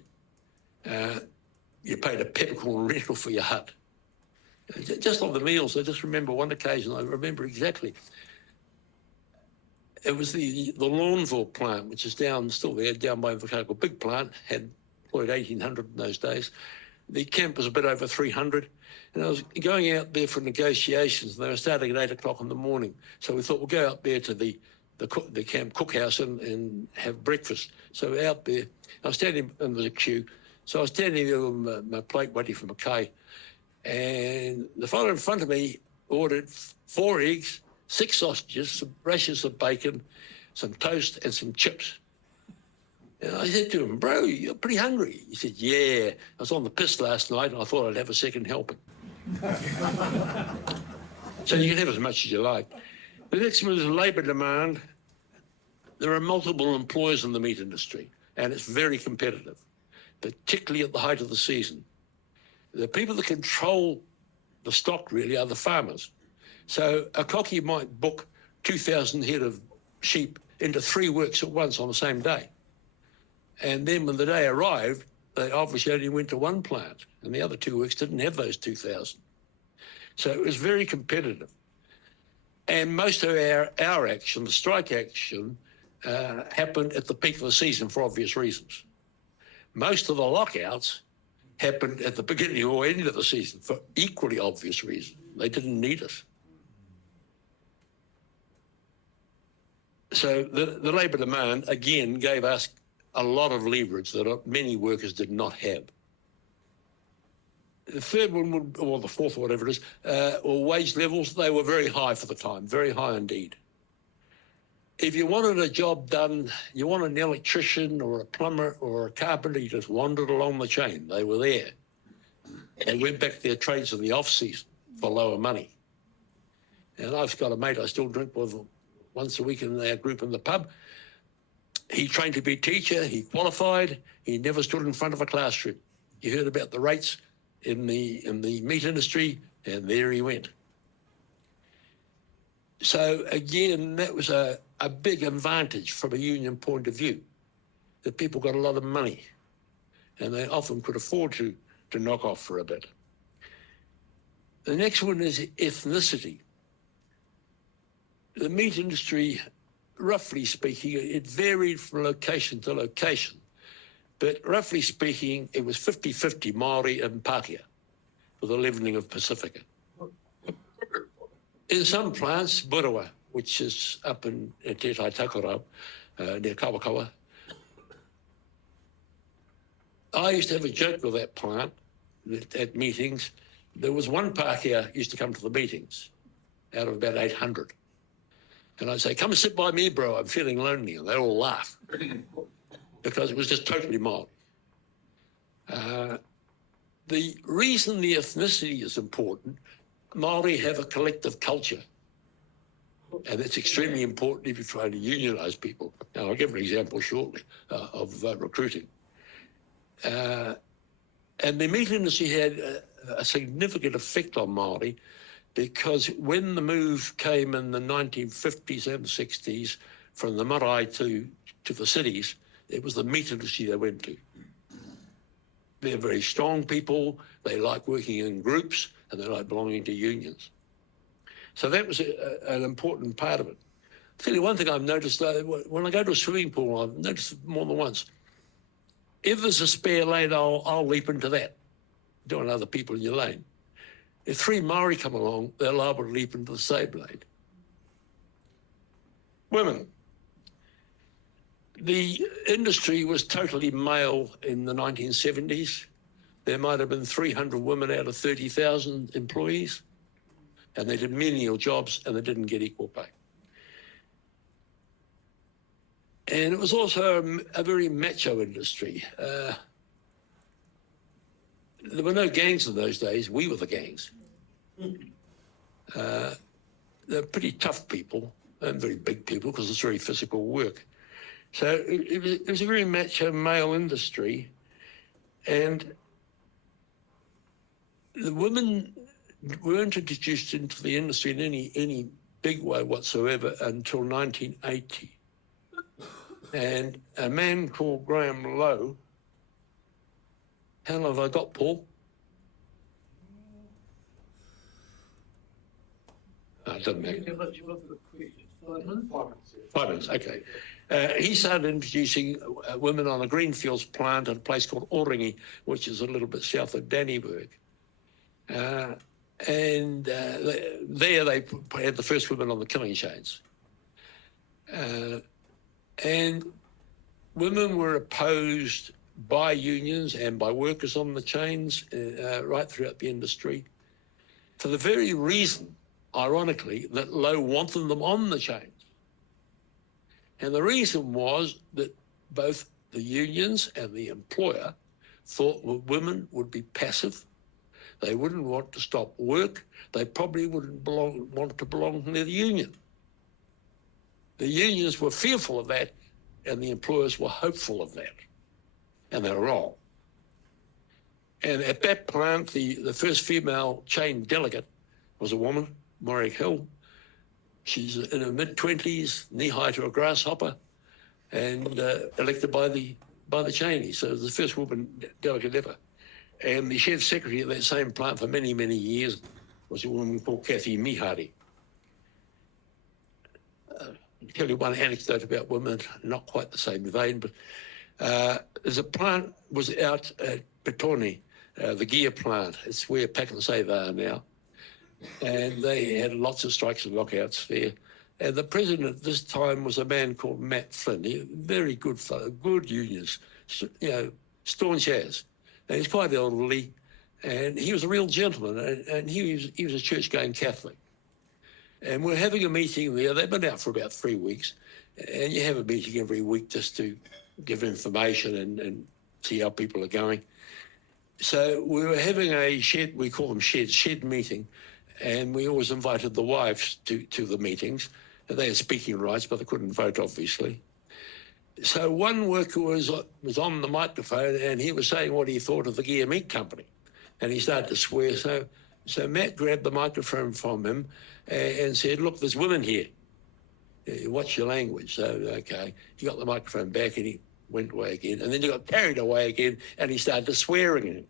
You paid a peppercorn rental for your hut. Just on the meals, I just remember one occasion, I remember exactly. It was the Lawnville plant, which is still there, down by Invercargill. Big plant, had employed 1,800 in those days. The camp was a bit over 300, and I was going out there for negotiations, and they were starting at 8 o'clock in the morning. So we thought we'll go out there to the camp cookhouse and have breakfast. So we're out there. I was standing in the queue. So I was standing there with my plate waiting for Mackay, and the fellow in front of me ordered 4 eggs, 6 sausages, some rashers of bacon, some toast, and some chips. And I said to him, bro, you're pretty hungry. He said, yeah, I was on the piss last night and I thought I'd have a second helping. So you can have as much as you like. The next one is labour demand. There are multiple employers in the meat industry, and it's very competitive, particularly at the height of the season. The people that control the stock really are the farmers. So a cocky might book 2,000 head of sheep into 3 works at once on the same day. And then when the day arrived, they obviously only went to 1 plant, and the other 2 works didn't have those 2,000. So it was very competitive. And most of our action, the strike action, happened at the peak of the season for obvious reasons. Most of the lockouts happened at the beginning or end of the season for equally obvious reasons. They didn't need us. So the labour demand, again, gave us a lot of leverage that many workers did not have. The third one, or the fourth, or whatever it is, or wage levels, they were very high for the time, very high indeed. If you wanted a job done, you wanted an electrician or a plumber or a carpenter, you just wandered along the chain. They were there. They went back to their trades in the off-season for lower money. And I've got a mate I still drink with once a week in our group in the pub. He trained to be a teacher, he qualified, he never stood in front of a classroom. You heard about the rates in the meat industry, and there he went. So again, that was a big advantage from a union point of view, that people got a lot of money and they often could afford to knock off for a bit. The next one is ethnicity. The meat industry, roughly speaking, it varied from location to location, but roughly speaking, it was 50-50 Māori and Pākehā for the levelling of Pacifica. In some plants, Burawa, which is up in Te Tai Takarau, near Kawakawa, I used to have a joke with that plant at meetings. There was one Pākehā used to come to the meetings out of about 800. And I'd say, come and sit by me, bro, I'm feeling lonely. And they'd all laugh because it was just totally Māori. The reason the ethnicity is important, Māori have a collective culture. And that's extremely important if you're trying to unionise people. Now, I'll give an example shortly of recruiting. And the meat industry had a significant effect on Māori, because when the move came in the 1950s and 60s from the marae to the cities, it was the meat industry they went to. They're very strong people, they like working in groups, and they like belonging to unions. So that was an important part of it. I'll tell you one thing I've noticed, though, when I go to a swimming pool, I've noticed it more than once. If there's a spare lane, I'll leap into that, join other people in your lane. If three Māori come along, they're liable to leap into the same lane. Women. The industry was totally male in the 1970s. There might have been 300 women out of 30,000 employees, and they did menial jobs and they didn't get equal pay. And it was also a very macho industry. There were no gangs in those days. We were the gangs. They're pretty tough people and very big people because it's very physical work. So it was a very macho male industry. And the women weren't introduced into the industry in any big way whatsoever until 1980. And a man called Graeme Lowe, how long have I got, Paul? No, it doesn't matter. 5 minutes, okay. He started introducing women on a greenfields plant at a place called Oringi, which is a little bit south of Dannyburg. There they had the first women on the killing chains. And women were opposed by unions and by workers on the chains right throughout the industry for the very reason, ironically, that Lowe wanted them on the chains. And the reason was that both the unions and the employer thought that women would be passive. They wouldn't want to stop work. They probably wouldn't want to belong to the union. The unions were fearful of that, and the employers were hopeful of that. And they're wrong. And at that plant, the first female chain delegate was a woman, Maureen Hill. She's in her mid-20s, knee-high to a grasshopper, and elected by the Cheney. So the first woman delegate ever. And the chief secretary of that same plant for many, many years was a woman called Kathy Meharry. I'll tell you one anecdote about women, not quite the same vein, but there's a plant was out at Petone, the gear plant. It's where Pack-and-Save are now. And they had lots of strikes and lockouts there. And the president at this time was a man called Matt Flynn. He, very good fellow, good unions, staunch as. And he's quite elderly, and he was a real gentleman, and he was a church-going Catholic. And we're having a meeting there. They've been out for about 3 weeks, and you have a meeting every week just to give information and see how people are going. So we were having a shed, we call them shed meeting, and we always invited the wives to the meetings. And they had speaking rights, but they couldn't vote, obviously. So one worker was on the microphone, and he was saying what he thought of the Gear Meat Company. And he started to swear. So Matt grabbed the microphone from him and said, look, there's women here. Watch your language. So, okay. He got the microphone back and he went away again. And then he got carried away again and he started swearing at him.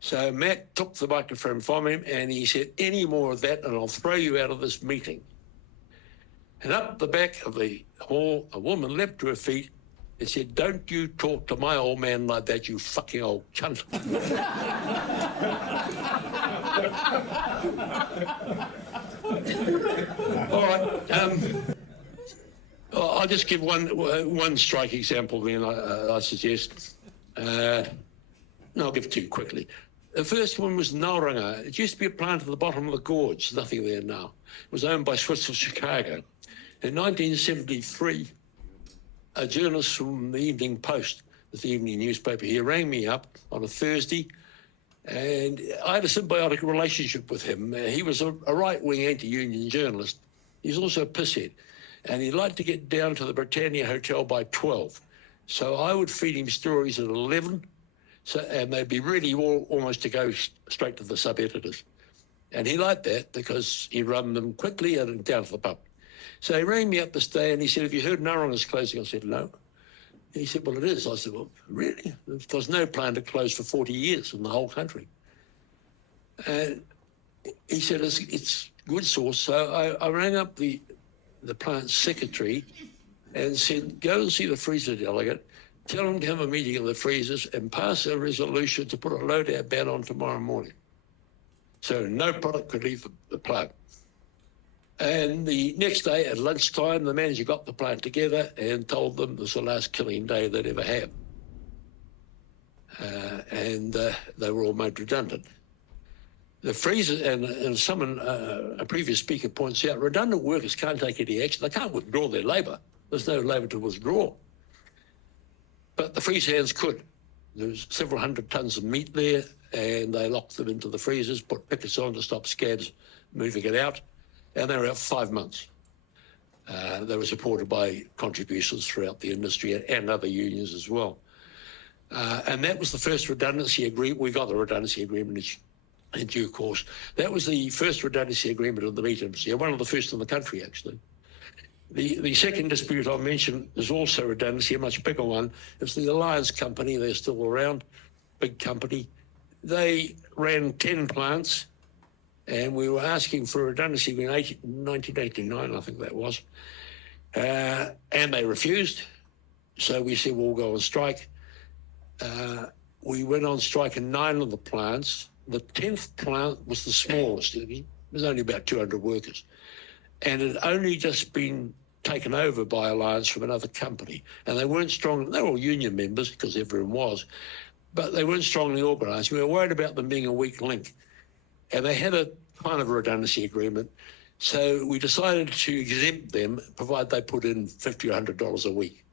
So Matt took the microphone from him and he said, any more of that and I'll throw you out of this meeting. And up the back of the hall, a woman leapt to her feet and said, don't you talk to my old man like that, you fucking old cunt. All right. I'll just give one strike example then, I suggest. No, I'll give two quickly. The first one was Nauranga. It used to be a plant at the bottom of the gorge. There's nothing there now. It was owned by Swiss of Chicago. In 1973, a journalist from the Evening Post, the evening newspaper here, rang me up on a Thursday, and I had a symbiotic relationship with him. He was a right-wing anti-union journalist. He was also a pisshead, and he'd like to get down to the Britannia Hotel by 12. So I would feed him stories at 11, So, and they'd be ready almost to go straight to the sub-editors. And he liked that because he run them quickly and down to the pub. So he rang me up this day and he said, "Have you heard Narong is closing?" I said, "No." He said, "Well, it is." I said, "Well, really? There's no plan to close for 40 years in the whole country." And he said, it's good source. So I rang up the plant secretary and said, "Go and see the freezer delegate. Tell him to have a meeting of the freezers and pass a resolution to put a load-out ban on tomorrow morning. So no product could leave the plant." And the next day at lunchtime, the manager got the plant together and told them it was the last killing day they'd ever have. And they were all made redundant. The freezer, and someone, a previous speaker points out, redundant workers can't take any action. They can't withdraw their labour. There's no labour to withdraw. But the freeze hands could. There was several hundred tonnes of meat there, and they locked them into the freezers, put pickets on to stop scabs moving it out, and they were out for 5 months. They were supported by contributions throughout the industry and other unions as well. And that was the first redundancy agreement. We got the redundancy agreement in due course. That was the first redundancy agreement of the meat industry, one of the first in the country, actually. The second dispute I mentioned is also redundancy, a much bigger one. It's the Alliance Company. They're still around, big company. They ran 10 plants, and we were asking for redundancy in 1989, I think that was. And they refused. So we said, we'll go on strike. We went on strike in 9 of the plants. The 10th plant was the smallest. It was only about 200 workers. And it had only just been taken over by Alliance from another company. And they weren't strong. They were all union members, because everyone was, but they weren't strongly organised. We were worried about them being a weak link. And they had a kind of a redundancy agreement. So we decided to exempt them, provided they put in $50 or $100 a week.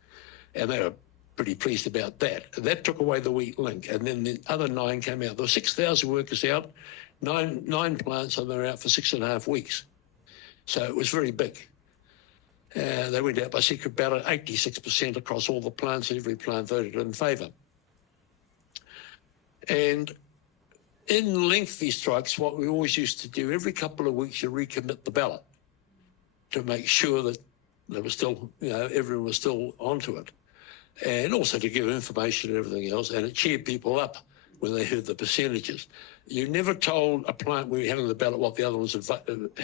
And they were pretty pleased about that. And that took away the weak link. And then the other 9 came out. There were 6,000 workers out, nine plants, and they were out for 6.5 weeks. So it was very big. They went out by secret ballot, 86% across all the plants. Every plant voted in favour. And in lengthy strikes, what we always used to do, every couple of weeks, you recommit the ballot to make sure that there was still, everyone was still onto it. And also to give information and everything else, and it cheered people up when they heard the percentages. You never told a plant we were having the ballot what the other ones had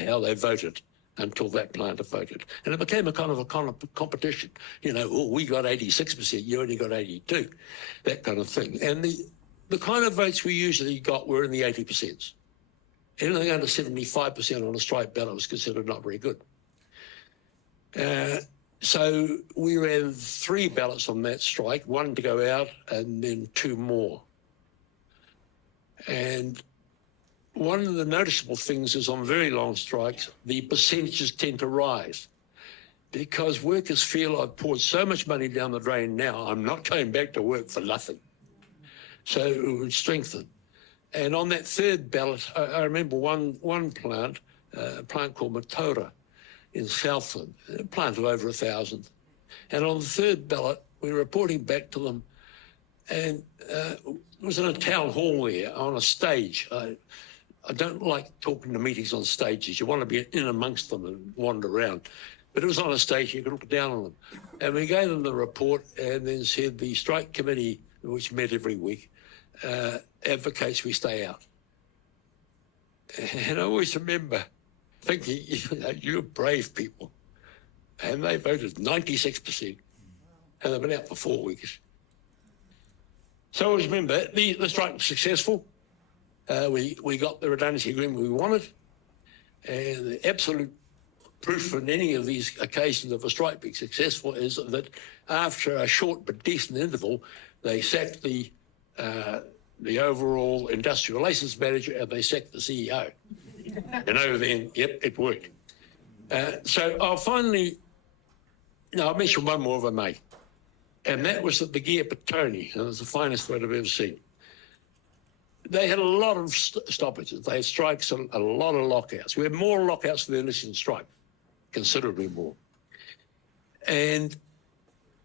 how they voted until that plant had voted. And it became a kind of competition. We got 86%, you only got 82, that kind of thing. And the kind of votes we usually got were in the 80%. Anything under 75% on a strike ballot was considered not very good. So we ran 3 ballots on that strike, 1 to go out and then 2 more. And one of the noticeable things is on very long strikes, the percentages tend to rise because workers feel, I've poured so much money down the drain now, I'm not going back to work for nothing. So it would strengthen. And on that 3rd ballot, I remember one plant, a plant called Matora in Southland, a plant of over 1,000. And on the 3rd ballot, we were reporting back to them, and it was in a town hall there on a stage. I don't like talking to meetings on stages. You want to be in amongst them and wander around. But it was on a stage, you could look down on them. And we gave them the report and then said the strike committee, which met every week, advocates we stay out. And I always remember thinking, you're brave people. And they voted 96%. And they've been out for 4 weeks. So I always remember, the strike was successful. We got the redundancy agreement we wanted. And the absolute proof in any of these occasions of a strike being successful is that after a short but decent interval, they sacked the overall industrial relations manager and they sacked the CEO. And over then, yep, it worked. So I'll mention one more if I may. And that was at the Gear Petone, and it was the finest one I've ever seen. They had a lot of stoppages. They had strikes and a lot of lockouts. We had more lockouts than the initial strike, considerably more. And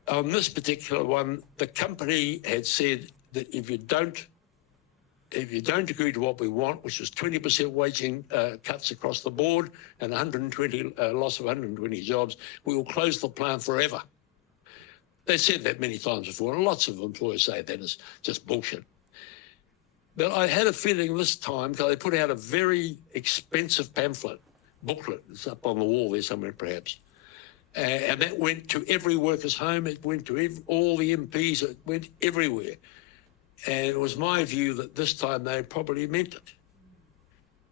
on this particular one, the company had said that if you don't agree to what we want, which is 20% wage cuts across the board and 120 loss of 120 jobs, we will close the plant forever. They said that many times before, and lots of employers say that is just bullshit. But I had a feeling this time, because they put out a very expensive booklet, it's up on the wall there somewhere perhaps, and that went to every worker's home, it went to all the MPs, it went everywhere. And it was my view that this time they probably meant it.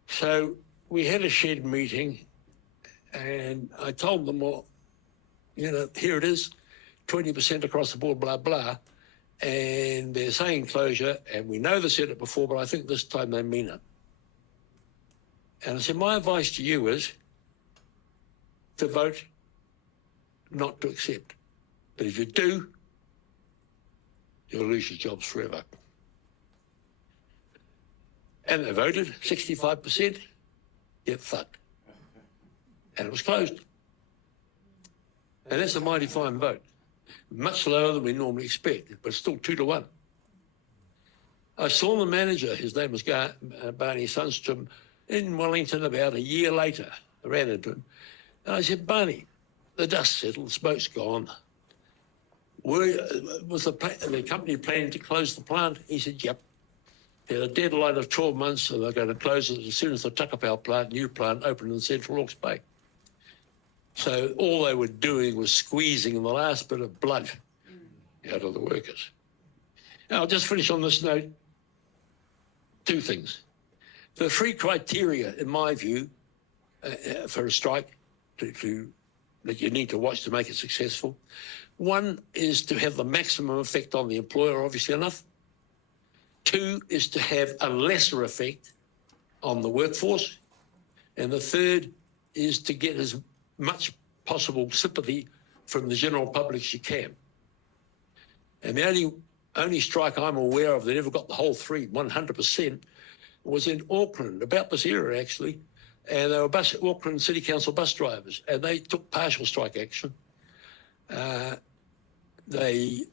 So we had a shed meeting and I told them, well, you know, here it is, 20% across the board, blah, blah. And they're saying closure, and we know they said it before, but I think this time they mean it. And I said, my advice to you is to vote not to accept. But if you do, you'll lose your jobs forever. And they voted, 65%, get fucked. And it was closed. And that's a mighty fine vote. Much lower than we normally expect, but still 2-1. I saw the manager, his name was Bunny St in Wellington about a year later. I ran into him. And I said, Bunny, the dust settled, the smoke's gone. Was the company planning to close the plant? He said, yep. They had a deadline of 12 months, so they're going to close it as soon as the Tuckapow plant, new plant, opened in Central Hawke's Bay. So all they were doing was squeezing the last bit of blood out of the workers. Now, I'll just finish on this note. Two things. The three criteria, in my view, for a strike that you need to watch to make it successful. One is to have the maximum effect on the employer, obviously enough. Two is to have a lesser effect on the workforce. And the third is to get as much possible sympathy from the general public as you can. And the only strike I'm aware of that ever got the whole three, 100%, was in Auckland, about this era actually, and they were Auckland City Council bus drivers, and they took partial strike action. They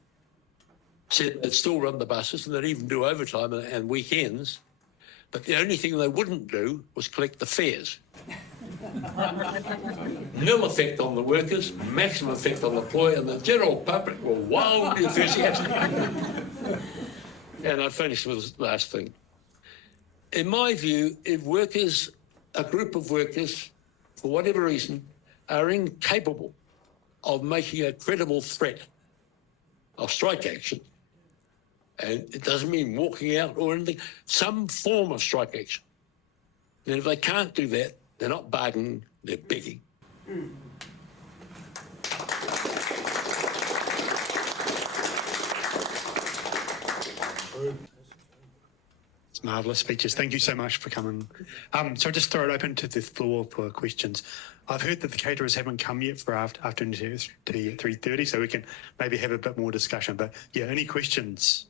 said they'd still run the buses and they'd even do overtime and weekends, but the only thing they wouldn't do was collect the fares. Nil effect on the workers, maximum effect on the employer, and the general public were wildly enthusiastic. And I finished with this last thing. In my view, if a group of workers, for whatever reason, are incapable of making a credible threat of strike action, and it doesn't mean walking out or anything, some form of strike action. And if they can't do that, they're not bargaining, they're begging. It's marvellous speeches. Thank you so much for coming. So just throw it open to the floor for questions. I've heard that the caterers haven't come yet for afternoon tea at 3:30, so we can maybe have a bit more discussion. But yeah, any questions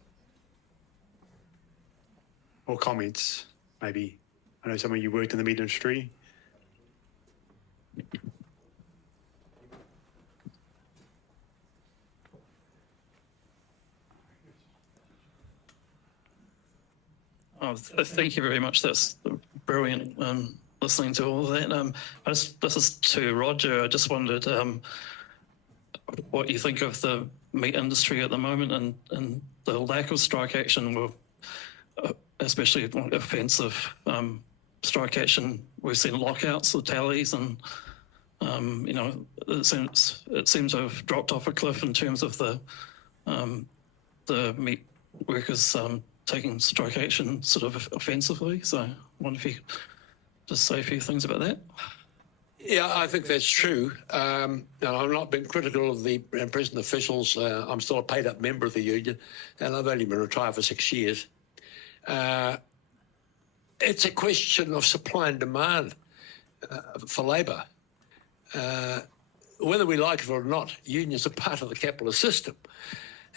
or comments? Maybe, I know some of you worked in the meat industry. Oh, thank you very much. That's brilliant. Listening to all of that. This is to Roger. I just wondered what you think of the meat industry at the moment and the lack of strike action, especially offensive strike action. We've seen lockouts, the tallies, and it seems to have dropped off a cliff in terms of the meat workers taking strike action sort of offensively. So I wonder if you could just say a few things about that. Yeah, I think that's true. Now, I've not been critical of the present officials. I'm still a paid-up member of the union, and I've only been retired for 6 years. It's a question of supply and demand for labour. Whether we like it or not, unions are part of the capitalist system.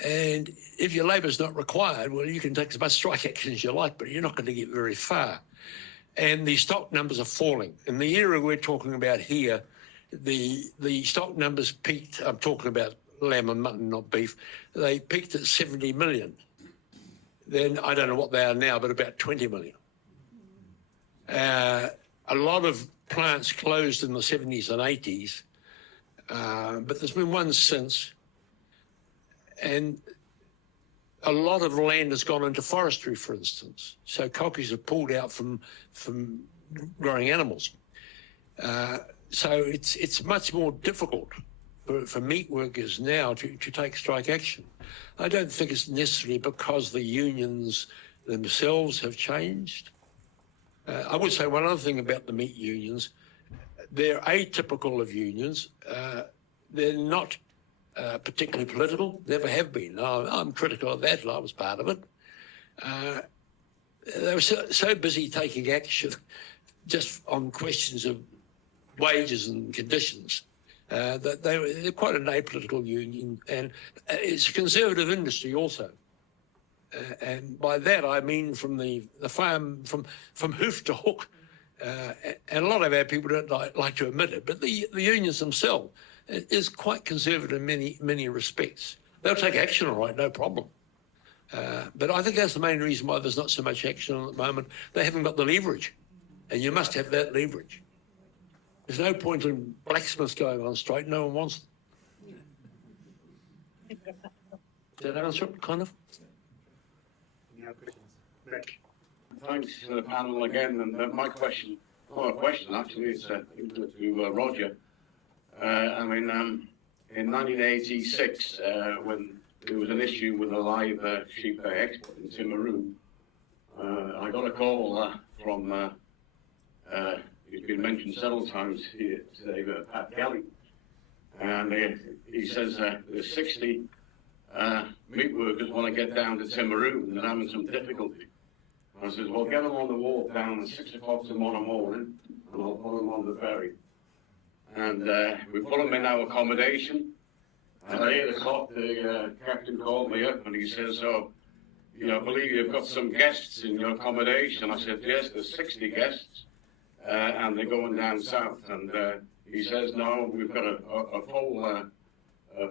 And if your labour's not required, well, you can take as much strike action as you like, but you're not going to get very far. And the stock numbers are falling. In the era we're talking about here, the stock numbers peaked, I'm talking about lamb and mutton, not beef, they peaked at 70 million. then I don't know what they are now, but about 20 million. A lot of plants closed in the 70s and 80s, but there's been one since. And a lot of land has gone into forestry, for instance. So cockers are pulled out from growing animals. So it's much more difficult for meat workers now to take strike action. I don't think it's necessarily because the unions themselves have changed. I would say one other thing about the meat unions. They're atypical of unions. They're not particularly political, never have been. I'm critical of that, and I was part of it. They were so busy taking action just on questions of wages and conditions that they're quite an apolitical union, and it's a conservative industry also. And by that I mean from the farm, from hoof to hook. And a lot of our people don't like to admit it, but the unions themselves is quite conservative in many respects. They'll take action, all right, no problem. But I think that's the main reason why there's not so much action at the moment. They haven't got the leverage, and you must have that leverage. There's no point in blacksmiths going on strike. No one wants them. Did that answer it, kind of? Thanks to the panel again. And my question, a question actually, is to Roger. I mean, in 1986, when there was an issue with a live sheep export in Timaru, I got a call from, he's been mentioned several times here today, Pat Kelly. And he says there's 60 meat workers want to get down to Timaru and they're having some difficulty. I says, well, get them on the walk down at 6 o'clock tomorrow morning and I'll put them on the ferry. And we put them in our accommodation. And at 8 o'clock, the captain called me up and he says, "Oh, you know, I believe you've got some guests in your accommodation." I said, "Yes, there's 60 guests, and they're going down south." And he says, "No, we've got a full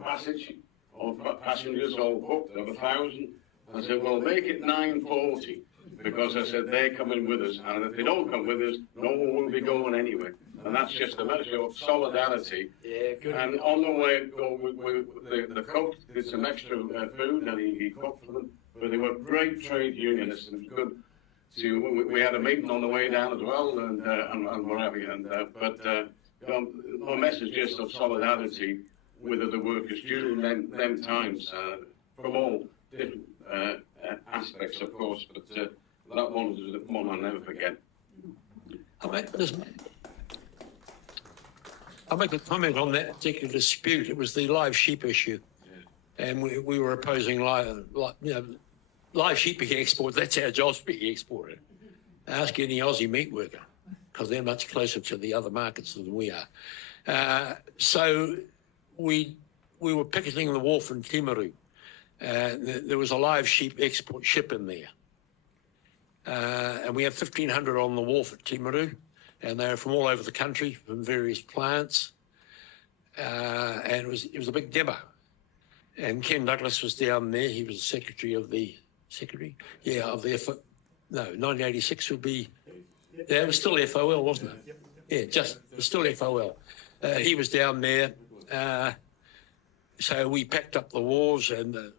passage, all passengers all booked of 1,000. I said, "Well, make it 9:40, because I said they're coming with us, and if they don't come with us, no one will be going anyway." And that's just a measure of solidarity. Yeah, good. And on the way, the cook did some extra food, and he cooked for them. But they were great trade unionists and good. We had a meeting on the way down as well, and what have you. And a message just of solidarity with the workers during them times, from all different aspects, of course. But that one is the one I'll never forget. I'll make a comment on that particular dispute. It was the live sheep issue, and we were opposing live sheep being exported. That's our jobs being exported. Ask any Aussie meat worker, because they're much closer to the other markets than we are. So we were picketing the wharf in Timaru. There was a live sheep export ship in there, and we had 1,500 on the wharf at Timaru. And they were from all over the country, from various plants, and it was a big demo. And Ken Douglas was down there. He was the secretary of the no, 1986 would be. Yeah, it was still FOL, wasn't it? Yeah, it was still FOL. He was down there, so we packed up the wharves, and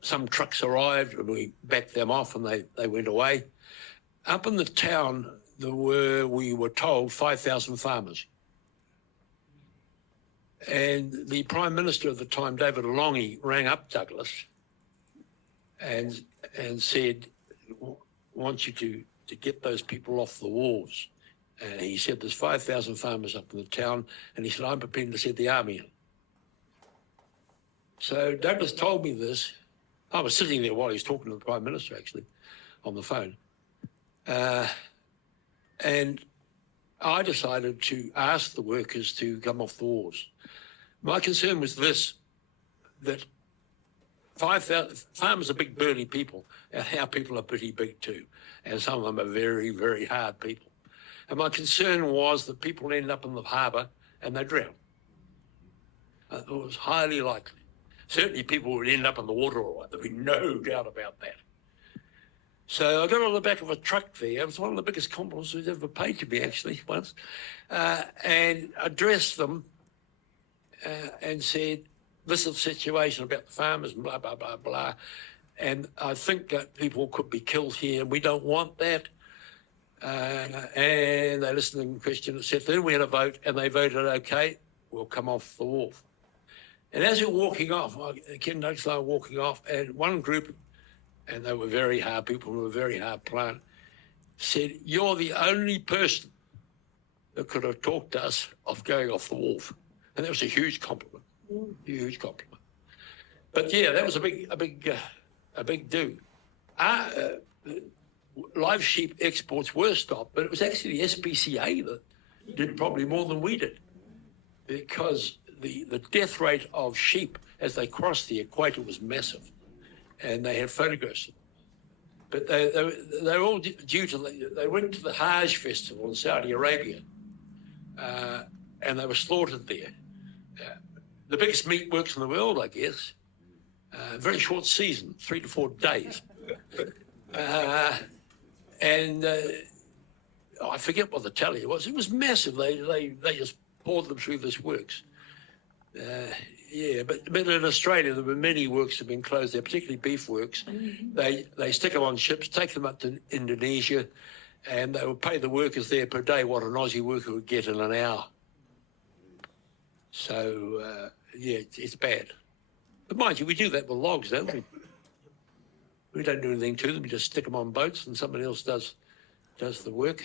some trucks arrived, and we backed them off, and they went away. Up in the town, we were told, 5,000 farmers. And the Prime Minister at the time, David Alongi, rang up Douglas and said, "Want you to get those people off the wharves." And he said, "There's 5,000 farmers up in the town." And he said, "I'm prepared to set the army in." So Douglas told me this. I was sitting there while he was talking to the Prime Minister, actually, on the phone. And I decided to ask the workers to come off the wharves. My concern was this, that 5,000 farmers are big burly people, and our people are pretty big too, and some of them are very, very hard people. And my concern was that people end up in the harbour and they drown. It was highly likely. certainly people would end up in the water all right. There'd be no doubt about that. So I got on the back of a truck there. It was one of the biggest compliments we'd ever paid to me, actually, once, and addressed them and said, this is the situation about the farmers, and blah, blah, blah, blah. And I think that people could be killed here, and we don't want that. And they listened to the question, etc. Then we had a vote, and they voted, okay, we'll come off the wharf. And as you're walking off, Ken Noakes and I were walking off, and one group, and they were very hard people, were a very hard plant, said, you're the only person that could have talked us of going off the wharf. And that was a huge compliment, huge compliment. But yeah, that was a big do. Live sheep exports were stopped, but it was actually the SPCA that did probably more than we did, because the death rate of sheep as they crossed the equator was massive, and they had photographs. But they were all due to, they went to the Hajj festival in Saudi Arabia, and they were slaughtered there. The biggest meat works in the world, I guess. Very short season, 3 to 4 days. And I forget what the tally was. It was massive. They just poured them through this works. Yeah, but in Australia, there were many works that have been closed there, particularly beef works. They stick them on ships, take them up to Indonesia, and they would pay the workers there per day what an Aussie worker would get in an hour. So, yeah, it's bad. But mind you, we do that with logs, don't we? We don't do anything to them. We just stick them on boats and somebody else does the work.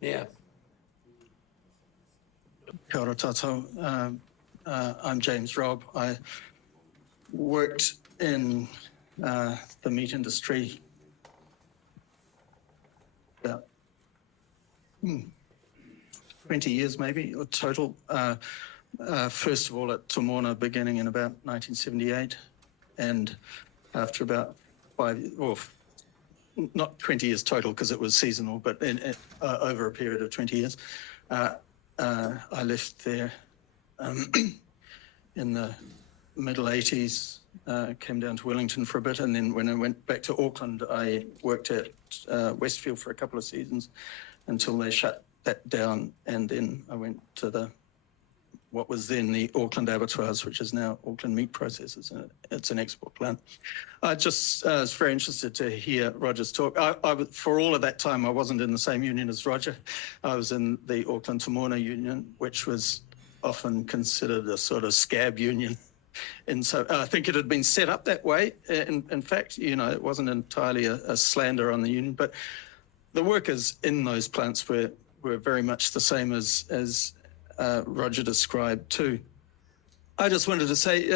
Yeah. Kia ora tātou. I'm James Robb. I worked in the meat industry about 20 years maybe, or total. First of all at Tomorna, beginning in about 1978, and after about 5, well, not 20 years total because it was seasonal, but over a period of 20 years, I left there in the middle 80s, came down to Wellington for a bit, and then when I went back to Auckland, I worked at Westfield for a couple of seasons until they shut that down, and then I went to what was then the Auckland Abattoirs, which is now Auckland Meat Processors. It's an export plant. I just was very interested to hear Roger's talk. For all of that time, I wasn't in the same union as Roger. I was in the Auckland Tomorna Union, which was often considered a sort of scab union. And so I think it had been set up that way. In fact, you know, it wasn't entirely a slander on the union, but the workers in those plants were very much the same as Roger described too. I just wanted to say,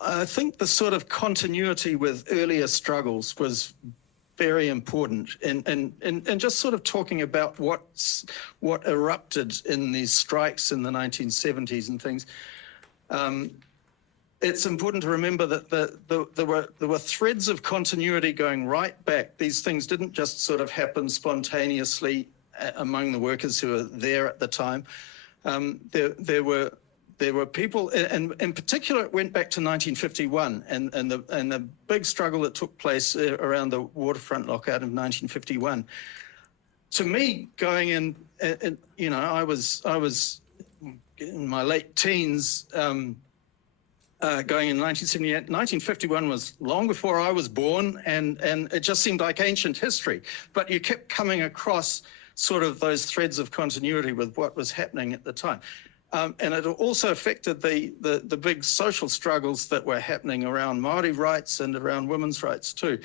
I think the sort of continuity with earlier struggles was very important, and just sort of talking about what erupted in these strikes in the 1970s and things. It's important to remember that there were threads of continuity going right back. These things didn't just sort of happen spontaneously among the workers who were there at the time. There were people, and in particular, it went back to 1951 and the big struggle that took place around the waterfront lockout of 1951. To me, going in, you know, I was in my late teens, going in 1978. 1951 was long before I was born, and it just seemed like ancient history. But you kept coming across sort of those threads of continuity with what was happening at the time. And it also affected the big social struggles that were happening around Māori rights and around women's rights too.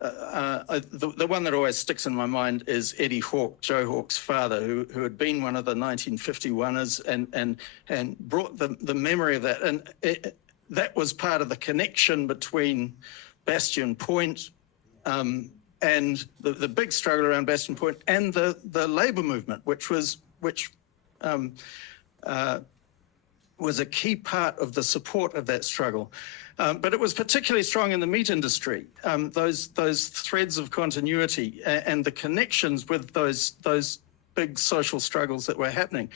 The one that always sticks in my mind is Eddie Hawke, Joe Hawke's father, who had been one of the 1951ers and brought the memory of that. And that was part of the connection between Bastion Point and the big struggle around Bastion Point and the labour movement, which was a key part of the support of that struggle. But it was particularly strong in the meat industry, those threads of continuity and the connections with those big social struggles that were happening.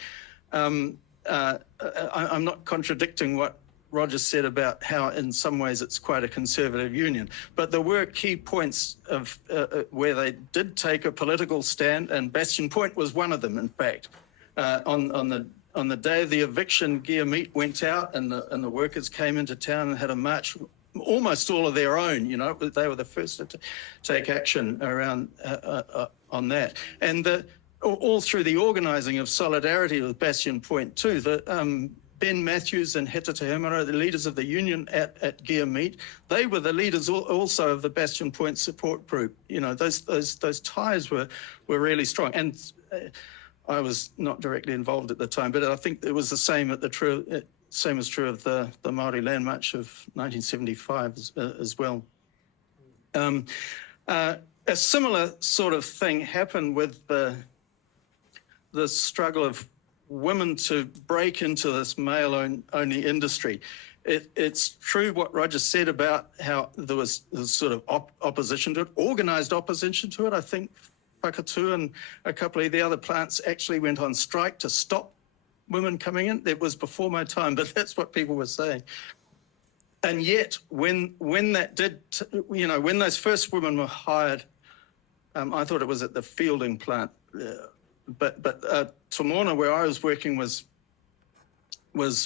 I'm not contradicting what Roger said about how in some ways it's quite a conservative union. But there were key points of where they did take a political stand, and Bastion Point was one of them, in fact. On the day of the eviction, Gearmeat went out and the workers came into town and had a march, almost all of their own, you know. They were the first to take action around on that. And all through the organising of solidarity with Bastion Point too, Ben Matthews and Heta Te Hemera, the leaders of the union at Gearmeat, they were the leaders also of the Bastion Point support group. You know, those ties were really strong. And I was not directly involved at the time, but I think it was the same same is true of the Māori Land March of 1975 as well. A similar sort of thing happened with the struggle of women to break into this male-only industry. It's true what Roger said about how there was sort of opposition to it, organised opposition to it. I think Whakatū and a couple of the other plants actually went on strike to stop women coming in. It was before my time, but that's what people were saying. And yet, when that did, you know, when those first women were hired, I thought it was at the Fielding plant, but Tomorna, where I was working, was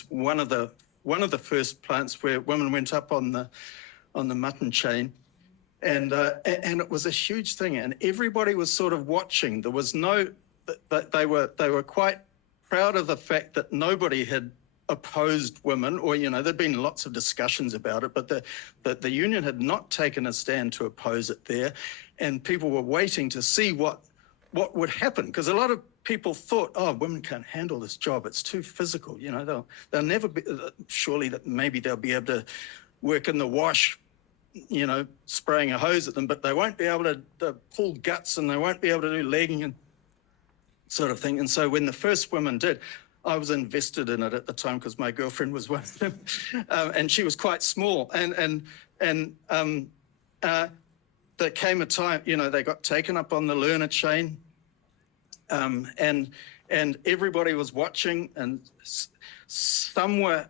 one of the first plants where women went up on the mutton chain, and it was a huge thing, and everybody was sort of watching. There was no, they were quite proud of the fact that nobody had opposed women, or, you know, there'd been lots of discussions about it, but the union had not taken a stand to oppose it there, and people were waiting to see what would happen, because a lot of people thought, oh, women can't handle this job, it's too physical, you know, they'll never be, surely that maybe they'll be able to work in the wash, you know, spraying a hose at them, but they won't be able to pull guts, and they won't be able to do legging and sort of thing. And so when the first women did, I was invested in it at the time because my girlfriend was one of them, and she was quite small. And there came a time, you know, they got taken up on the learner chain, and everybody was watching, and some were,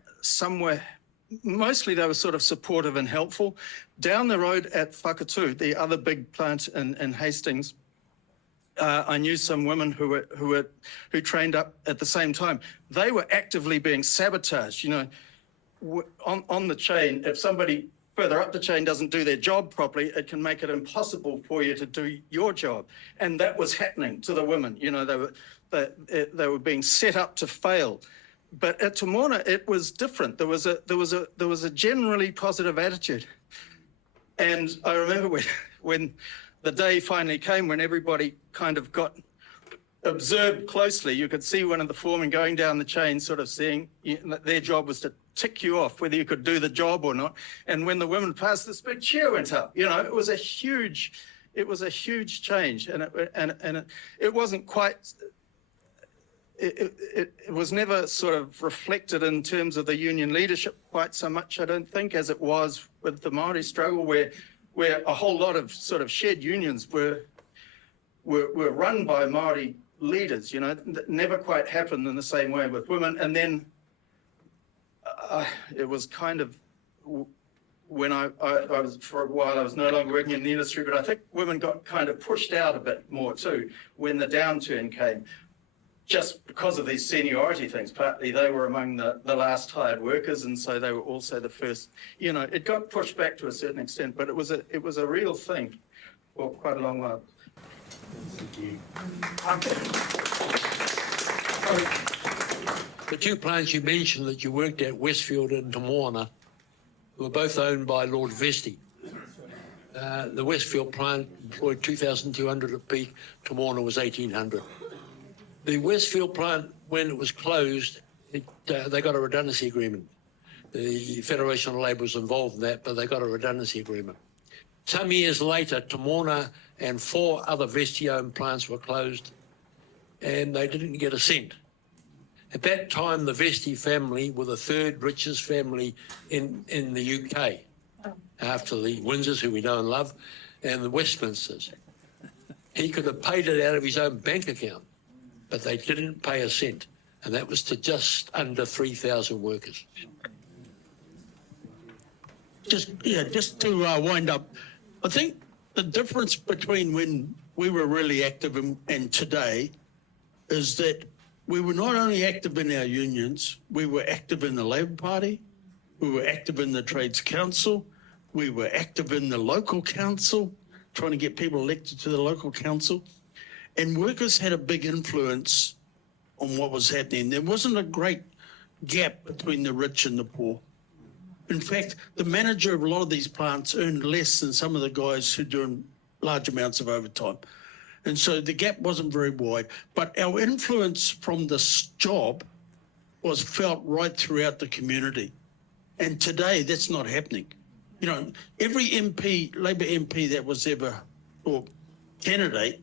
mostly they were sort of supportive and helpful. Down the road at Whakatū, the other big plant in Hastings, I knew some women who trained up at the same time. They were actively being sabotaged, you know, on the chain. If somebody further up the chain doesn't do their job properly, it can make it impossible for you to do your job. And that was happening to the women. You know, they were being set up to fail. But at Tomorna, it was different. There was a generally positive attitude. And I remember when the day finally came, when everybody kind of got observed closely, you could see one of the foremen going down the chain, sort of seeing, their job was to tick you off whether you could do the job or not. And when the women passed, this big cheer went up. You know, it was a huge change, and it wasn't quite. It was never sort of reflected in terms of the union leadership quite so much, I don't think, as it was with the Māori struggle, where a whole lot of sort of shared unions were run by Māori leaders. You know, that never quite happened in the same way with women. And then it was kind of when I was, for a while, I was no longer working in the industry, but I think women got kind of pushed out a bit more too when the downturn came, just because of these seniority things. Partly they were among the last hired workers, and so they were also the first. You know, it got pushed back to a certain extent, but it was a real thing for quite a long while. Thank you. The two plants you mentioned that you worked at, Westfield and Tomorna, were both owned by Lord Vestey. The Westfield plant employed 2,200 at peak, Tomorna was 1,800. The Westfield plant, when it was closed, they got a redundancy agreement. The Federation of Labour was involved in that, but they got a redundancy agreement. Some years later, Tomorna and 4 other Vestey-owned plants were closed, and they didn't get a cent. At that time, the Vestey family were the 3rd richest family in the UK, after the Windsors, who we know and love, and the Westminsters. He could have paid it out of his own bank account, but they didn't pay a cent, and that was to just under 3,000 workers. just to wind up, I think the difference between when we were really active and today is that we were not only active in our unions, we were active in the Labour Party, we were active in the Trades Council, we were active in the local council, trying to get people elected to the local council, and workers had a big influence on what was happening. There wasn't a great gap between the rich and the poor. In fact, the manager of a lot of these plants earned less than some of the guys who doing large amounts of overtime. And so the gap wasn't very wide. But our influence from this job was felt right throughout the community. And today, that's not happening. You know, every MP, Labour MP that was ever, or candidate,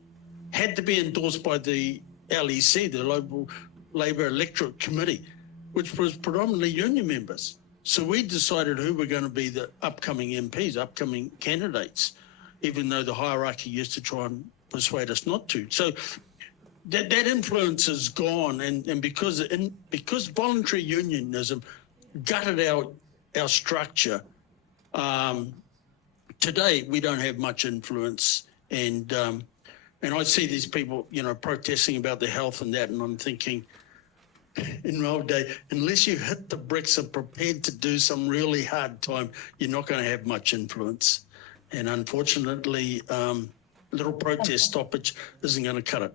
had to be endorsed by the LEC, the Local Labour Electorate Committee, which was predominantly union members. So we decided who were going to be the upcoming MPs, upcoming candidates, even though the hierarchy used to try and persuade us not to. So that influence is gone, and because voluntary unionism gutted our structure, today we don't have much influence, and I see these people, you know, protesting about their health and that, and I'm thinking, in my old day, unless you hit the bricks and prepared to do some really hard time, you're not going to have much influence. And unfortunately, little protest stoppage isn't going to cut it.